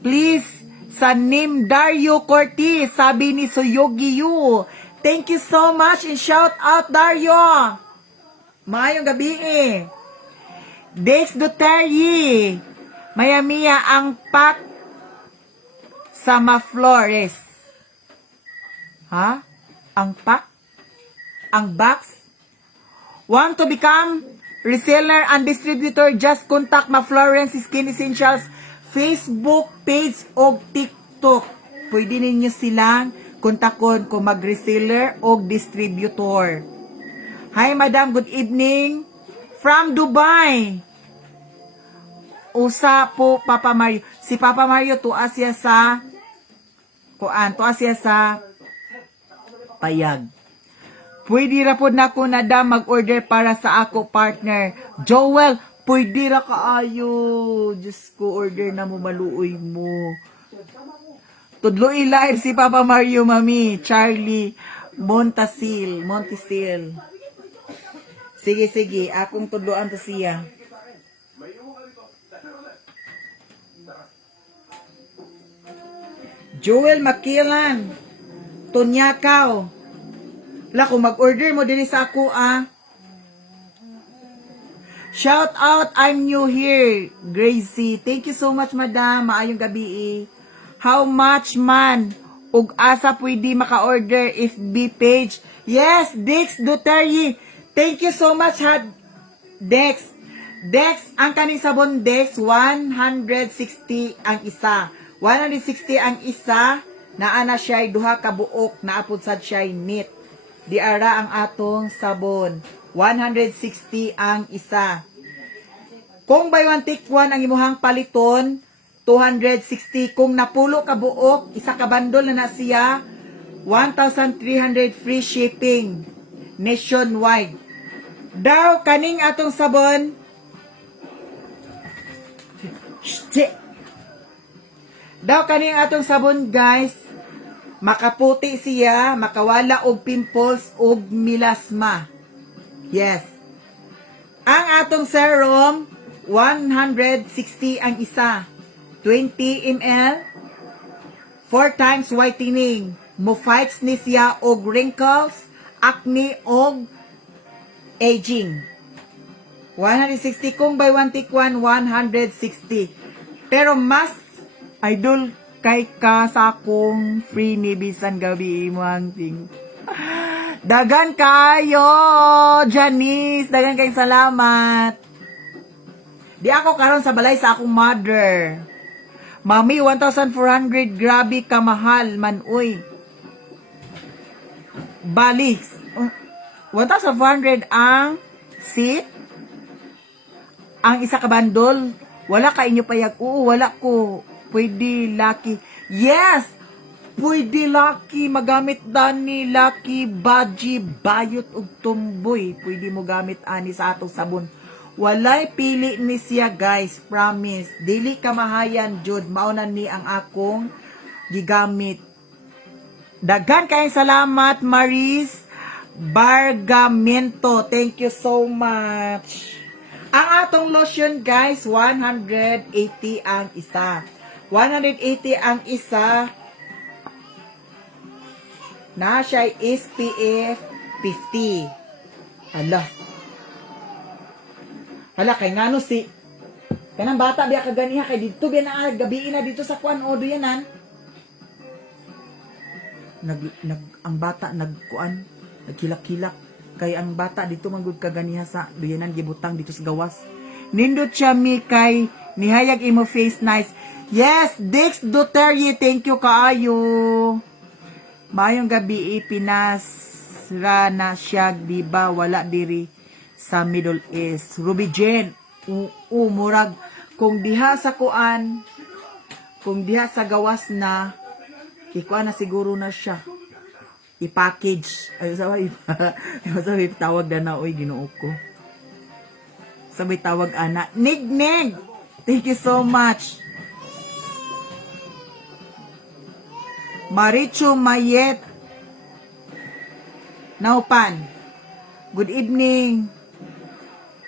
please sa name Dario Cortez, sabi ni Suyogi Yu. Thank you so much and shout out Dario. Maayong gabi eh. Dex Duterte. Mayamiya ang pack sa Ma Flores. Ha? Ang pack? Ang box? Want to become reseller and distributor? Just contact Ma Florence Skin Essentials Facebook page o TikTok. Pwede ninyo silang kontakon kung mag-reseller o distributor. Hi madam, good evening. From Dubai. Usa po Papa Mario. Si Papa Mario tuas siya sa tuas siya sa payag. Pwede ra pod nako na da mag-order para sa ako partner. Joel, pwede ra kaayo. Diyos ko, order na mo, maluoy mo. Tudloy live si Papa Mario, Mami. Charlie Montasil. Sige, akong tudloan to siya. Joel Makilan. Tunyakaw. La, kung mag-order mo din sa ako, Shout out, I'm new here. Gracie. Thank you so much, madam. Maayong gabi eh. How much man? Ug asa pwede maka-order if FB page? Yes, Dex Duterte. Thank you so much, Dex. Dex, ang kaning sabon, Dex, 160 ang isa. 160 ang isa. Naana siya duha ka buok. Naapod sad siya knit. Diara ang atong sabon. 160 ang isa. Kung buy one take one ang imuhang paliton, 260. Kung napulo ka buok, isa ka bandol na siya, 1,300 free shipping nationwide. Daw kaning atong sabon, daw kaning atong sabon guys, makaputi siya, makawala og pimples og milasma. Yes. Ang atong serum, 160 ang isa. 20 ml. 4 times whitening. Mo-fights ni siya og wrinkles, acne og aging. 160 kung buy one take one, 160. Pero mas idol kay ka sa akong free ni bisan gabi mo ang ting. Dagan kayo, Janice. Dagan kayong salamat. Di ako karon sa balay sa akong mother. Mami, 1,400. Grabe ka mahal man, uy. Balik. 1,400 ang seat. Ang isa ka bandol. Wala ka inyo payag. Oo, wala ko. Pwede lucky. Yes! Pwede lucky. Magamit dani lucky baji bayot ug tumboy. Pwede mo gamit ani sa atong sabon. Walay pili ni siya guys. Promise. Dili kamahayan jud. Maunan ni ang akong gigamit. Daghan kayong salamat Maris Bargamento. Thank you so much. Ang atong lotion guys, 180 ang isa. 180 ang isa. Na siya SPF 50. Hala, kay ngano si kanang bata biya kaganiha kay dito biya na gabi na dito sa kuan odo yanan. Ang bata nagkuan, nagkilak-kilak kay ang bata dito manggod kaganiha sa duyanan gibutang dito sa gawas. Nindot siya mi kay nihayag imo face nice. Yes, Dex Duterte, thank you kaayo. Mayong gabi Pinas na siya, diba wala diri sa Middle East. Ruby Jen, murag kung diha sa kuan, kung diha sa gawas na ikuan na siguro na siya. i-package. Ay, sabi, tawag na na, oy, Ginoo ko. Sabi tawag ana. Nig. Thank you so much. Maricho Mayet. Naupan. Good evening.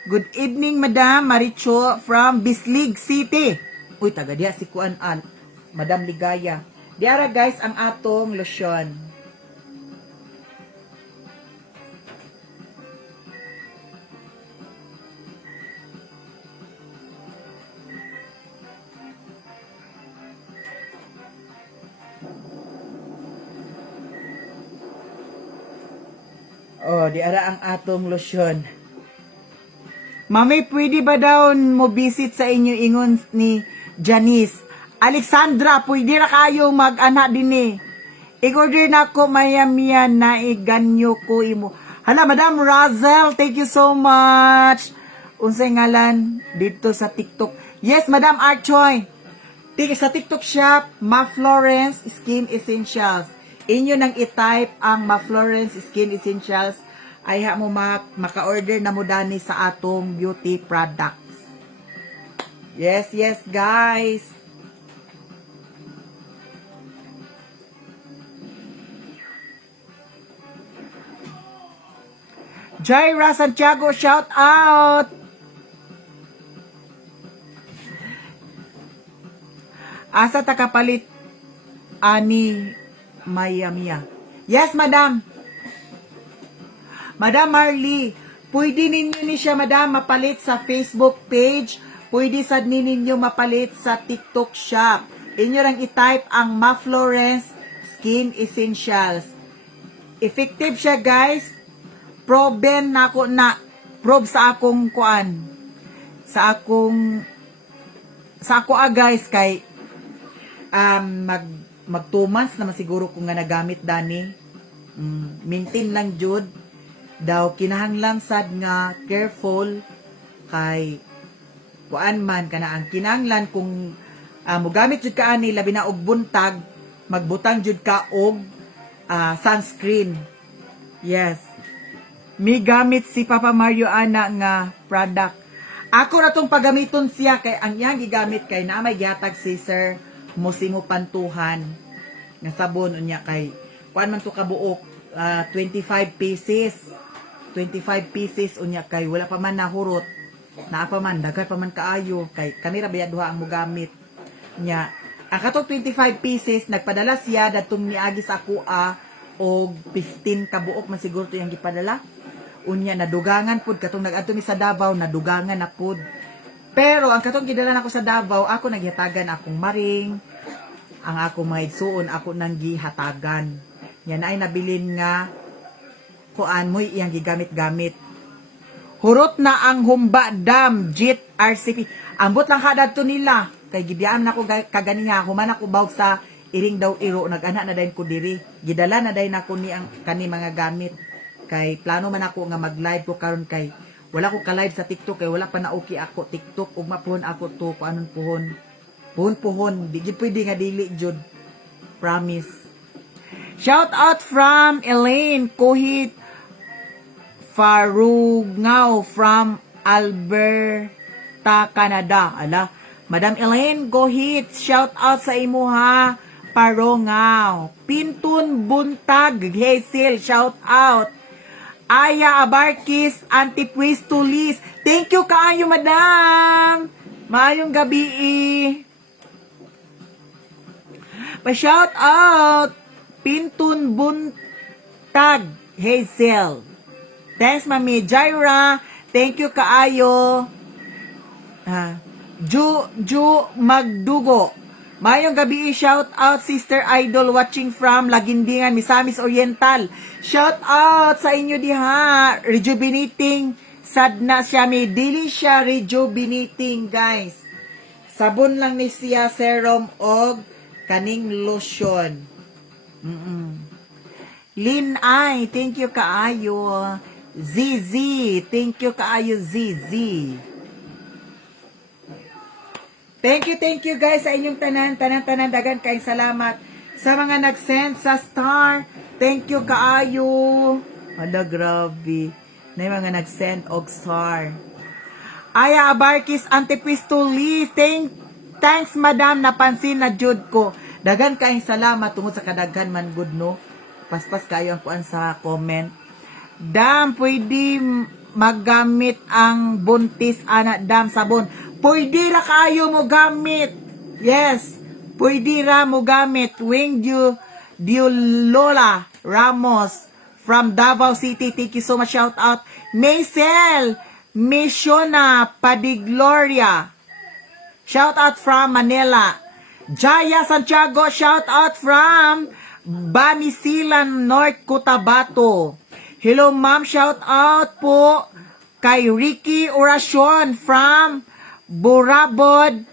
Good evening, Madam Maricho from Bislig City. Uy, taga diya si Kuan Madam Ligaya. Diara guys ang atong lotion. Oh, diara ang atong lotion. Mami, pwede ba daw mo visit sa inyo ingon ni Janice? Alexandra, pwede ra kayo mag-ana din eh. I-order na ko mayamiya na iganyo ko imo. Hala, Madam Razel, thank you so much. Unsay ngalan dito sa TikTok. Yes, Madam Archoy. Sa TikTok shop, Ma Florence Skin Essentials. Inyo nang i-type ang Ma Florence Skin Essentials ay mo maka-order na mo dani sa atong beauty products. Yes, guys. Jaira Santiago, shout out. Asa ta kapalit ani Mayamiya. Yes, Madam. Madam Marley, pwede ninyo ni siya, Madam, mapalit sa Facebook page. Pwede sad ninyo mapalit sa TikTok shop. Inyo lang i-type ang Ma Florence Skin Essentials. Effective siya, guys. Proben na ako na. Probe sa akong kuan. Sa ako guys, kay mag 2 months na masiguro kung nga nagamit dani. Maintain lang jud daw kinahanglan sad nga careful kay kuan man kana ang kinahanglan kung mogamit jud ka ani labi na og buntag magbutang jud ka og sunscreen. Yes. Mi gamit si Papa Mario ana nga product. Ako ra tong pagamiton siya kay ang iyang gigamit kay na may gihatag si Sir Musimo Pantuhan nga sabon unya kay kuan man to kabuok 25 pieces. 25 pieces unya kay wala pa man nahurot. Naa pa man daghan pa man kaayo kay kanira bayad duha ang mogamit. Nya ang katong 25 pieces nagpadala siya datong niagi sa kuha og 15 kabuok man siguro to yang gipadala. Unya nadugangan pud katong nagadto mi sa Davao nadugangan na pud. Pero ang katong gidala nako sa Davao ako naghihatagan akong maring ang akong mga igsuon ako nang gihatagan. Yan ay nabilin nga kuan mo iyang gigamit-gamit. Hurot na ang Humba Dam JIT RCP. Ambot lang kadadto nila kay gibiyaan nako kaganiya human ako bawg sa iring daw iro nag-ana na dayon ko diri. Gidala na dayon ako ni ang kani mga gamit. Kay plano man ako nga mag-live ko karon kay wala ko ka-live sa TikTok kay wala pa na okay ako TikTok ug mapuhon ako to kuanon puhon. Puhon di jud pwede nga dili jud. Promise. Shout out from Elaine Kohit Farugao from Alberta, Canada. Ala, Madam Elaine Kohit, shout out sa imo ha. Parongao. Pintun Buntag Hazel, shout out. Aya Abarkis, Antipristulis. Thank you kaayo, Madam. Maayong gabi. Pa-shout out. Pintun Buntag Hazel. Thanks, Mami. Jaira, thank you kaayo. Ju Magdugo. Mayong gabi, shout out Sister Idol watching from Lagindingan, Misamis Oriental. Shout out sa inyo diha. Rejuvenating sad na siya, may dili siya rejuvenating, guys. Sabon lang ni siya, serum og kaning lotion. Lin Ay, thank you kaayo. ZZ, thank you kaayo ZZ. Thank you guys sa inyong tanan dagan kayong salamat sa mga nag-send sa star Thank you kaayo. Hala, grabe. Na mga nag-send og star. Aya Abarkis Antipistolis. Thanks madam, napansin na jud ko. Dagan kaayong salamat tungod sa kadaghan man good no. Paspas kayo ang kuan sa comment. Dam, pwede maggamit ang buntis anak dam sabon. Pwede ra kayo mo gamit. Yes. Pwede ra mo gamit. Wing Lola Ramos from Davao City. Thank you so much. Shout out. Maisel Missiona Padigloria. Shout out from Manila. Jaya Santiago. Shout out from Banisilan, North Cotabato. Hello ma'am. Shout out po kay Ricky Oracion from Burabod,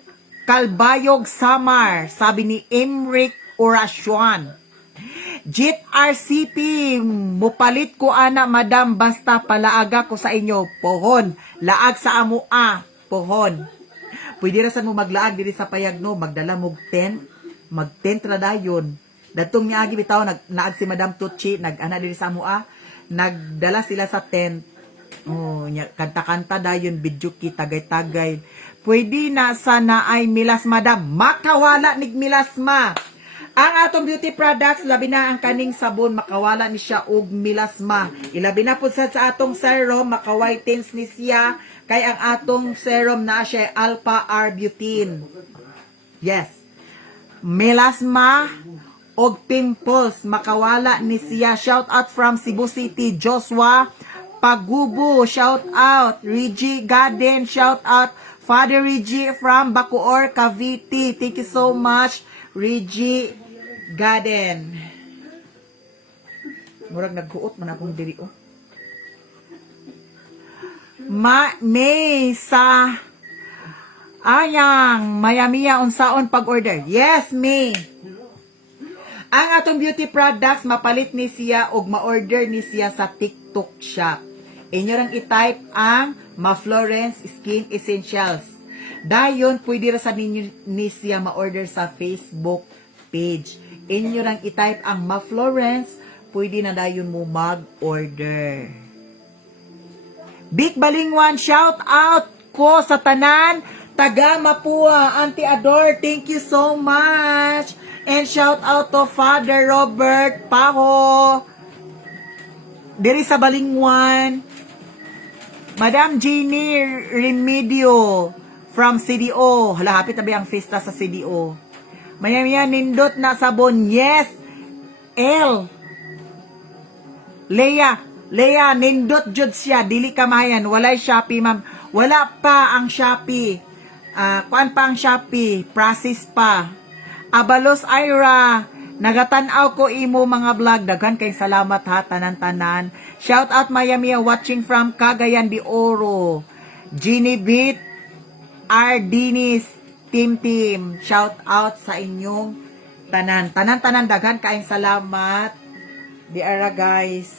Calbayog, Samar. Sabi ni Emric Oracion. Jit RCP, mupalit ko ana madam basta palaaga ko sa inyo. Pohon, laag sa amua. Pohon. Pwede ra sa mo maglaag diri sa payagno, magdala mo tent, mag-tent ra dayon. Datong niagi bitaw naag si Madam Tucci, nag-ana diri sa amua, nagdala sila sa tent. Oh, kanta-kanta dayon, bidyuki, tagay-tagay. Pwede na sana ay milas madam, makawala nig milasma. Ang atong beauty products, labi na ang kaning sabon, makawala ni siya og milasma. Ilabi na po sa atong serum, maka-whitens ni siya, kay ang atong serum na siya alpha arbutin. Yes. Melasma og pimples, makawala ni siya. Shout out from Cebu City, Joshua Pagubo, shout out. Reggie Garden, shout out. Father Reggie from Bacoor, Cavite. Thank you so much, Reggie Garden. Murag nagkuot man akong diri oh. May sa ayang mayamiya unsaon pag-order. Yes, May. Ang atong beauty products mapalit ni siya og ma-order ni siya sa TikTok shop. Inyo rang i-type ang Ma-Florence Skin Essentials. Dayon pwede ra sa ninyo ni siya ma-order sa Facebook page. Inyo rang i-type ang Ma-Florence, pwede na dayon mo mag-order. Big Balingwan, shout out ko sa tanan, taga Mapua, Auntie Adore, thank you so much. And shout out to Father Robert Paho, diri sa Balingwan. Madam Jeannie Remedio from CDO. Hala, hapit tabi ang festa sa CDO. Mayamiya nindot na sabon. Yes, L. Leia, nindot jud siya, dili ka mayan, walay Shopee ma'am. Wala pa ang Shopee. Kuan pa ang Shopee, process pa. Abalos Ira, nagatanaw ko imo mga vlog, daghan kay salamat ha, tanan-tanan. Shout out Miami, watching from Cagayan de Oro. Ginny Beat, Ardinis, Team, shout out sa inyong tanan-tanan, daghan kayong salamat. Di ara guys.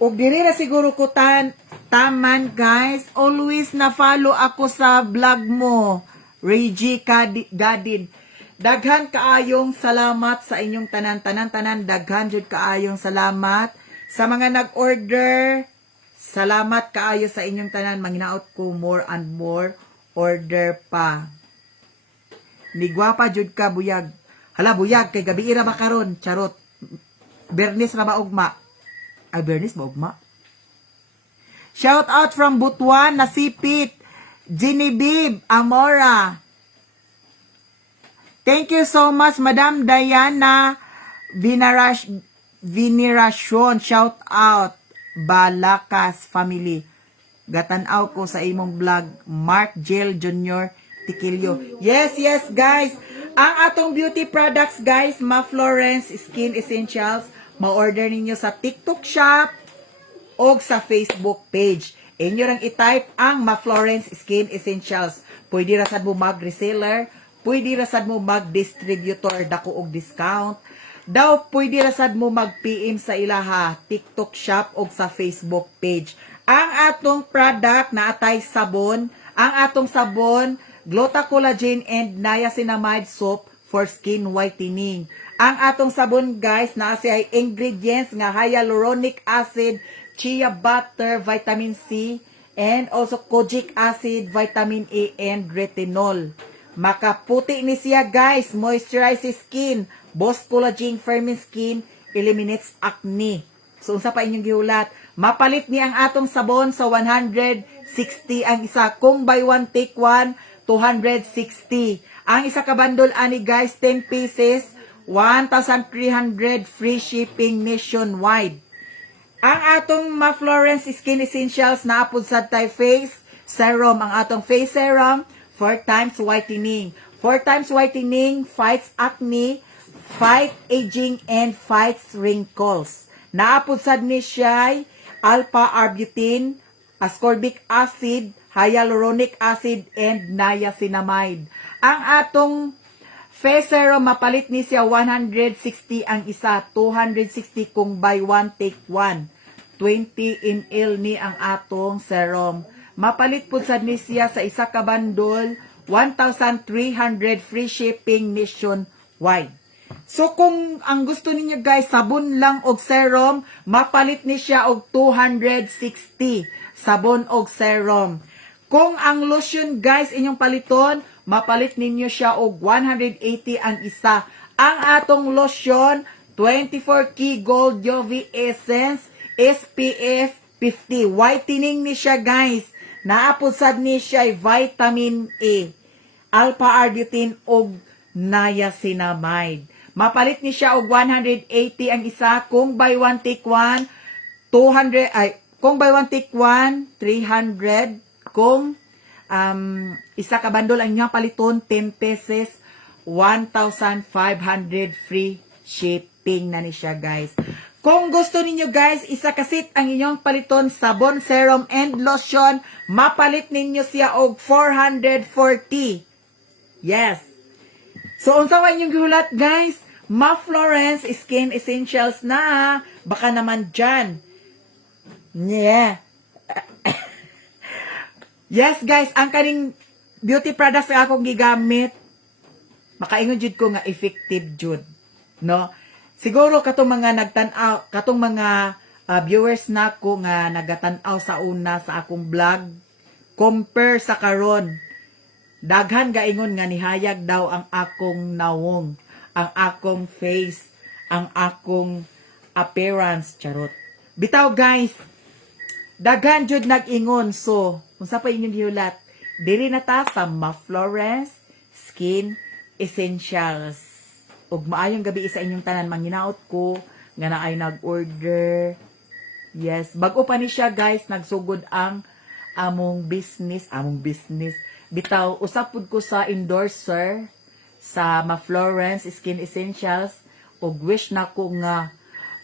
Og diri na siguro ko taman guys. Always na follow ako sa vlog mo. Reggie Gadin. Daghan kaayong salamat sa inyong tanan. Daghan jud kaayong salamat sa mga nag-order. Salamat kaayo sa inyong tanan. Manginaot ko more and more order pa. Nigwapa jud ka buyag. Hala buyag kay gabi ira ba karon? Charot. Bernis ra ba ugma? Ay, Bernice Bogma. Shout out from Butuan, Nasipit, Genevieve, Amora. Thank you so much, Madam Diana Veneracion. Shout out, Balakas family. Gatanaw ko sa imong vlog, Mark Jill Jr. Tikilio. Yes, guys. Ang atong beauty products, guys, Ma-Florence Skin Essentials, ma-order ninyo sa TikTok shop o sa Facebook page. Inyo rang i-type ang Ma-Florence Skin Essentials. Pwede rasad mo mag-reseller, pwede rasad mo mag-distributor, dako og discount. Daw pwede rasad mo mag-PM sa ilaha, TikTok shop o sa Facebook page. Ang atong product na atay sabon, ang atong sabon, Glota Collagen and Niacinamide Soap for skin whitening. Ang atong sabon guys na ay ingredients nga hyaluronic acid, chia butter, vitamin C, and also kojic acid, vitamin A, and retinol. Makaputi ni siya guys, moisturizes skin, boosts collagen, firming skin, eliminates acne. So unsa pa inyong gihulat? Mapalit ni ang atong sabon sa 160 ang isa. Kung buy one take one, 260. Ang isa ka bundle ani guys, 10 pieces, 1,300 free shipping nationwide. Ang atong Ma-Florence Skin Essentials na apod sa Thai Face Serum. Ang atong face serum, 4 times whitening. 4 times whitening fights acne, fight aging, and fights wrinkles. Naapod sad ni siya alpha-arbutin, ascorbic acid, hyaluronic acid, and niacinamide. Ang atong face serum, mapalit ni siya 160 ang isa, 260 kung buy one take one. 20 ml ni ang atong serum. Mapalit po sad ni siya sa isa ka bundle, 1,300 free shipping nationwide. So kung ang gusto ninyo guys, sabon lang og serum, mapalit ni siya og 260 sabon og serum. Kung ang lotion guys inyong paliton, mapalit ninyo siya og 180 ang isa. Ang atong lotion, 24 key gold UV essence, SPF 50. Whitening ni siya guys. Naapod sad ni siya vitamin A, alpha-arbutin og niacinamide. Mapalit ni siya og 180 ang isa. Kung buy one take one, 200 kung buy one take one, 300. Kung isa ka bundle ang inyong paliton, 10 pesos, 1,500 free shipping na ni siya guys. Kung gusto ninyo guys, isa kasit ang inyong paliton, sabon, serum, and lotion, mapalit ninyo siya og 440. Yes. So, unsa wa inyong gihulat guys? Ma-Florence Skin Essentials na. Baka naman dyan. Yeah. Yes guys, ang kaning beauty products nga akong gigamit, makaingon jud ko nga effective jud, no? Siguro katong mga nagtan-aw, katong mga viewers nako nga nagatan-aw sa una sa akong vlog, compare sa karon, daghan gaingon nga nihayag daw ang akong nawong, ang akong face, ang akong appearance, charot. Bitaw guys, daghan jud nag-ingon. So unsa pa inyong gihulat? Dili na ta sa Ma-Florence Skin Essentials. Ug maayong gabi sa inyong tanan, manghinaot ko nga naay nag-order. Yes, bag-o pa ni siya guys, nagsugod ang among business. Bitaw usapud ko sa endorser sa Ma-Florence Skin Essentials ug wish nako nga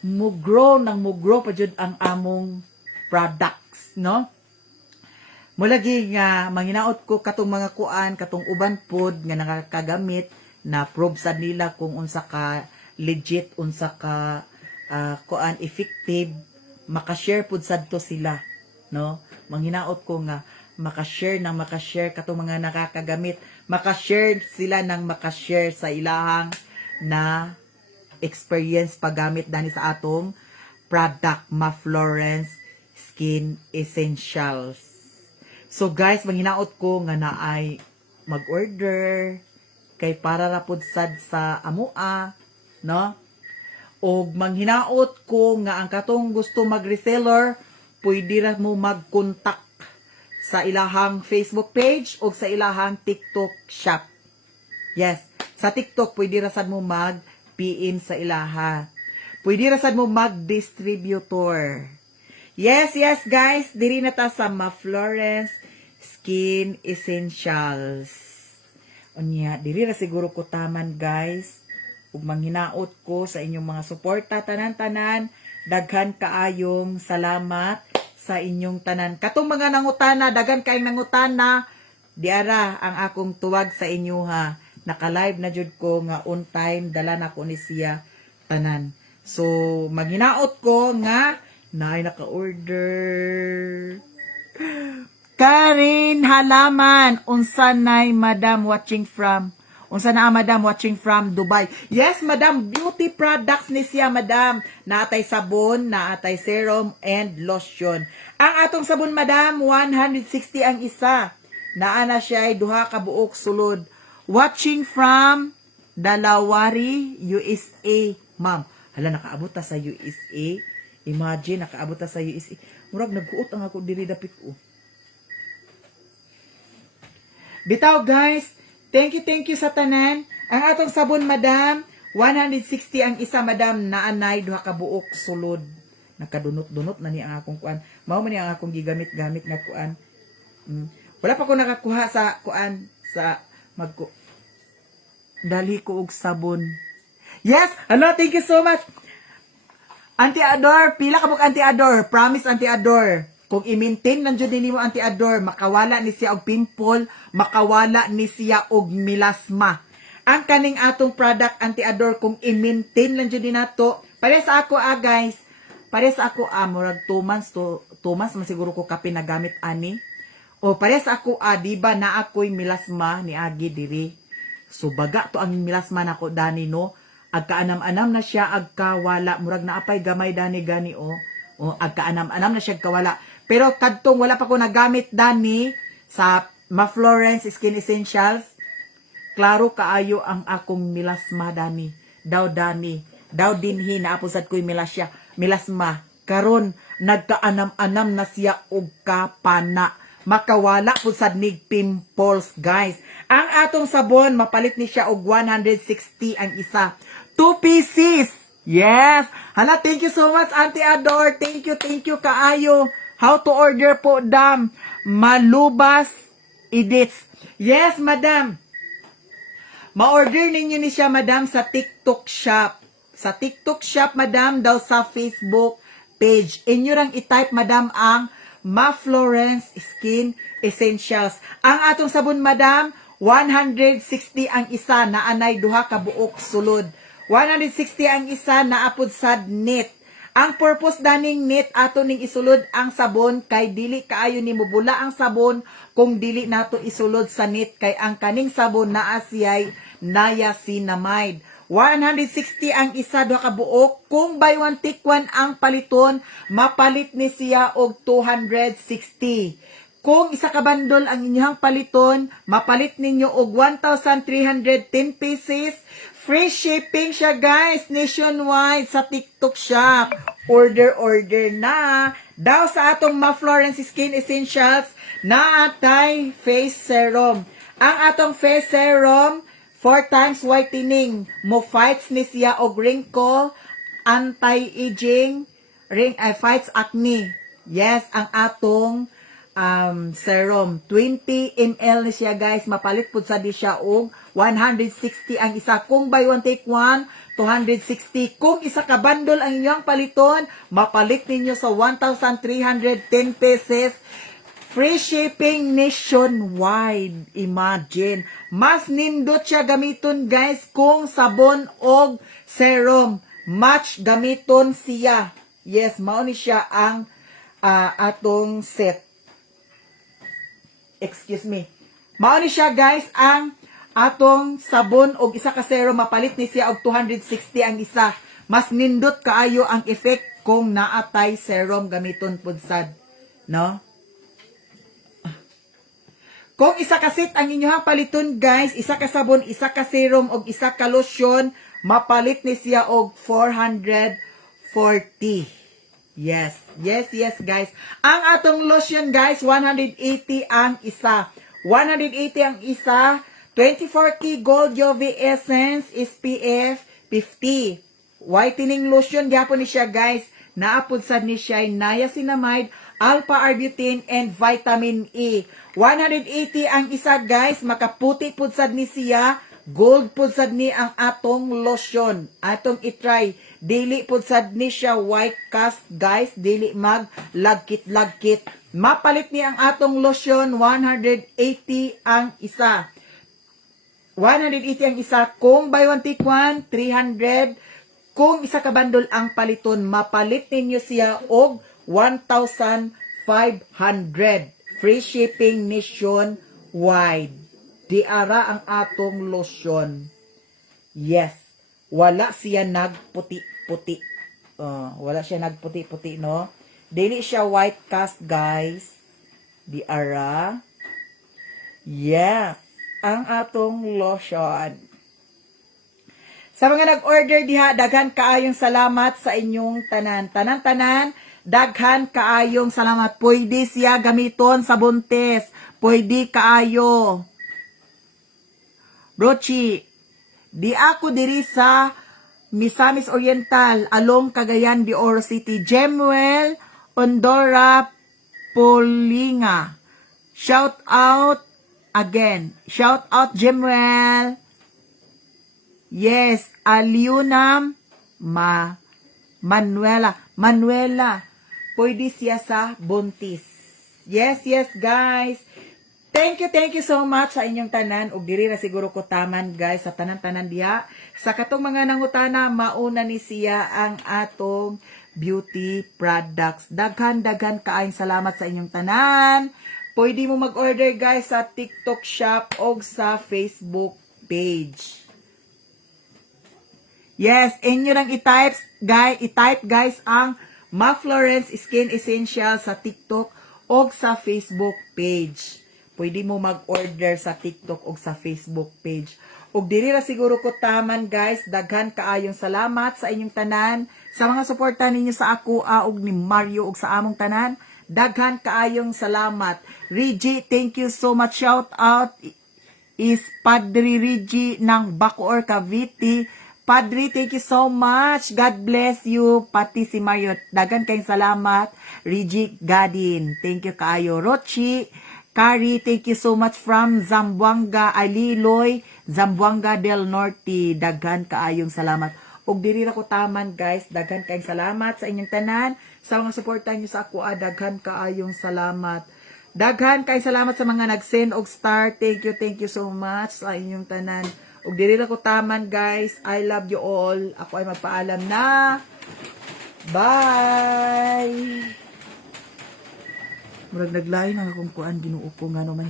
mugro pa jud ang among products, no? Mulagi nga manghinaot ko katong mga kuan, katong uban pod nga nakakagamit na prove sad nila kung unsa ka legit, unsa ka kuan effective, makashare pod sad to sila, no? Manghinaot ko nga makashare katong mga nakakagamit, makashare sila nang makashare sa ilahang na experience paggamit dani sa atong product Ma-Florence Skin Essentials. So guys, manghinaot ko nga naay mag-order kay para rapod sad sa amua, no? Og manghinaot ko nga ang katong gusto mag-reseller, pwede ra mo mag-contact sa ilahang Facebook page o sa ilahang TikTok shop. Yes, sa TikTok pwede ra sad mo mag-PM sa ilaha. Pwede ra sad mo mag-distributor. Yes guys, diri na ta sa Ma-Florence Skin Essentials. Unya, diri ra siguro ko taman guys. Ug manghinaot ko sa inyong mga suporta tanan-tanan. Daghan kaayong salamat sa inyong tanan. Katong mga nangutana, daghan kaayong nangutana, diara ang akong tuwag sa inyo ha. Naka-live na jud ko nga on time, dala na ko ni siya tanan. So, manghinaot ko nga naay naka-order. Karin Halaman, unsa nay madam watching from Unsa na madam watching from Dubai. Yes, madam, beauty products ni siya, madam. Naatay sabon, naatay serum and lotion. Ang atong sabon, madam, 160 ang isa. Naana siya ay duha ka buok sulod. Watching from Dalawari, USA, ma'am. Hala, nakaabot ta sa USA. Imagine, nakaabot ta sa USA. Murag nagkuot ang ako diri dapit ko. Bitaw guys, thank you sa tanan. Ang atong sabon, madam, 160 ang isa, madam, naanay duha ka buok sulod. Nakadunot-dunot na ni ang akong kuan. Mao man ni ang akong gigamit-gamit nga kuan. Wala pa ko nakakuha sa kuan sa dali ko og sabon. Yes, hello, thank you so much. Auntie Ador, pila ka buk Auntie Ador? Promise Auntie Ador. Kung i-maintain lang dyan din mo Auntie Ador, makawala ni siya og pimple, makawala ni siya og melasma. Ang kaning atong product Auntie Ador, kung i-maintain lang dyan din nato, pare sa ako guys, pare sa ako murag 2 months masiguro ko kape na gamit ani. O pare sa ako diba na ako'y melasma ni Agi diri. So baga to ang melasma nako dani no. Agkaanam-anam na siya agkawala, murag naapay gamay dani gani o agkaanam-anam na siya agkawala. Pero kadtong wala pa ko nagamit dani sa Ma-Florence Skin Essentials, klaro kaayo ang akong melasma dani. Daw dinhi naapusad ko'y melasma. Karon nagkaanam-anam na siya og kapana. Makawala po sa nig pimples, guys. Ang atong sabon, mapalit ni siya og 160 ang isa. 2 pieces. Yes. Hala, thank you so much, Auntie Ador. Thank you kaayo. How to order po, dam? Malubas Edits. Yes, madam. Ma-order ninyo ni siya, madam, sa TikTok shop. Sa TikTok shop, madam, daw sa Facebook page. Inyo rang i-type, madam, ang Ma-Florence Skin Essentials. Ang atong sabon, madam, 160 ang isa, naanay duha ka buok sulod. 160 ang isa, naapod sad net. Ang purpose daning net ato ning isulod ang sabon kay dili kaayo ni mubula ang sabon kung dili nato isulod sa net kay ang kaning sabon naa siyay niacinamide. 160 ang isa, duha ka buok. Kung buy one take one ang paliton, mapalit ni siya og 260. Kung isa ka bandol ang inyong paliton, mapalit ninyo og 1,310 pieces. Free shipping siya, guys, nationwide sa TikTok shop. Order na. Daw sa atong Ma-Florence Skin Essentials na atay face serum. Ang atong face serum, 4 times whitening. Mo fights ni siya og wrinkle, anti-aging, fights acne. Yes, ang atong serum. 20 ml ni siya, guys. Mapalit po sa di siya og 160 ang isa. Kung buy one take one, 260. Kung isa ka bundle ang inyong paliton, mapalit ninyo sa 1,310 pesos. Free shipping nationwide. Imagine. Mas nindot siya gamiton, guys, kung sabon og serum. Match gamiton siya. Yes, mao ni siya ang atong set. Excuse me. Mao ni siya, guys, ang atong sabon og isa ka serum, mapalit ni siya og 260 ang isa. Mas nindot kaayo ang effect kung naatay serum gamiton pud sad, no? Kung isa ka set ang inyong paliton, guys, isa ka sabon, isa ka serum og isa ka lotion, mapalit ni siya og 440. Yes, guys. Ang atong lotion, guys, 180 ang isa. 180 ang isa. 24K Gold UV Essence SPF 50. Whitening lotion gyapon ni siya, guys. Naapod sad ni siya niacinamide, alpha-arbutin and vitamin E. 180 ang isa, guys. Makaputi pud sad ni siya. Gold pud sad ni ang atong lotion. Atong i-try. Dili pud sad ni siya white cast, guys. Dili mag lagkit. Mapalit ni ang atong lotion 180 ang isa. 180 ang isa. Kung buy one take one, 300. Kung isa ka bandol ang paliton, mapalit ninyo siya og 1,500. Free shipping nationwide. Di ara ang atong lotion. Yes. Wala siya nagputi-puti. Wala siya nagputi-puti, no? Dili siya white cast, guys. Di ara. Yes. Ang atong lotion. Sa mga nag-order diha, daghan kaayong salamat sa inyong tanan. Tanan-tanan, daghan kaayong salamat. Pwede siya gamiton sa buntis. Pwede kaayo. Brochi, di ako diri sa Misamis Oriental, along Cagayan de Oro City. Jemuel Ondora Polinga. Shout out again. Shout out Jemuel. Yes, Aliunam Manuela. Pwede siya sa buntis. Yes, guys. Thank you so much sa inyong tanan. Ug diri na siguro ko taman, guys, sa tanan-tanan diha. Sa katong mga nangutana, mauna ni siya ang atong beauty products. Daghan kaayong salamat sa inyong tanan. Pwede mo mag-order, guys, sa TikTok shop o sa Facebook page. Yes, inyo lang i-type guys ang Ma Florence Skin Essentials sa TikTok o sa Facebook page. Pwede mo mag-order sa TikTok o sa Facebook page. Ug diri ra siguro ko taman, guys, daghan kaayong salamat sa inyong tanan, sa mga suporta ninyo sa ako ug ni Mario ug sa among tanan. Daghan kaayong salamat. Reggie, thank you so much. Shout out is Padre Reggie ng Bacoor, Cavite. Padre, thank you so much. God bless you. Pati si Mario. Dagan kayong salamat. Reggie Gadin. Thank you kaayo. Rochi, Kari, thank you so much from Zamboanga, Aliloy, Zamboanga del Norte. Dagan kaayong salamat. Ug diri ra ko taman, guys. Dagan kayong salamat sa inyong tanan. Sa mga suporta niyo sa ako, daghan kaayong salamat. Daghan kayong salamat sa mga nag-send og star. Thank you so much sa inyong tanan. Ug diri ra ko taman, guys. I love you all. Ako ay magpaalam na. Bye! Murag naglain ang akong kuan, Ginoo ko nga naman.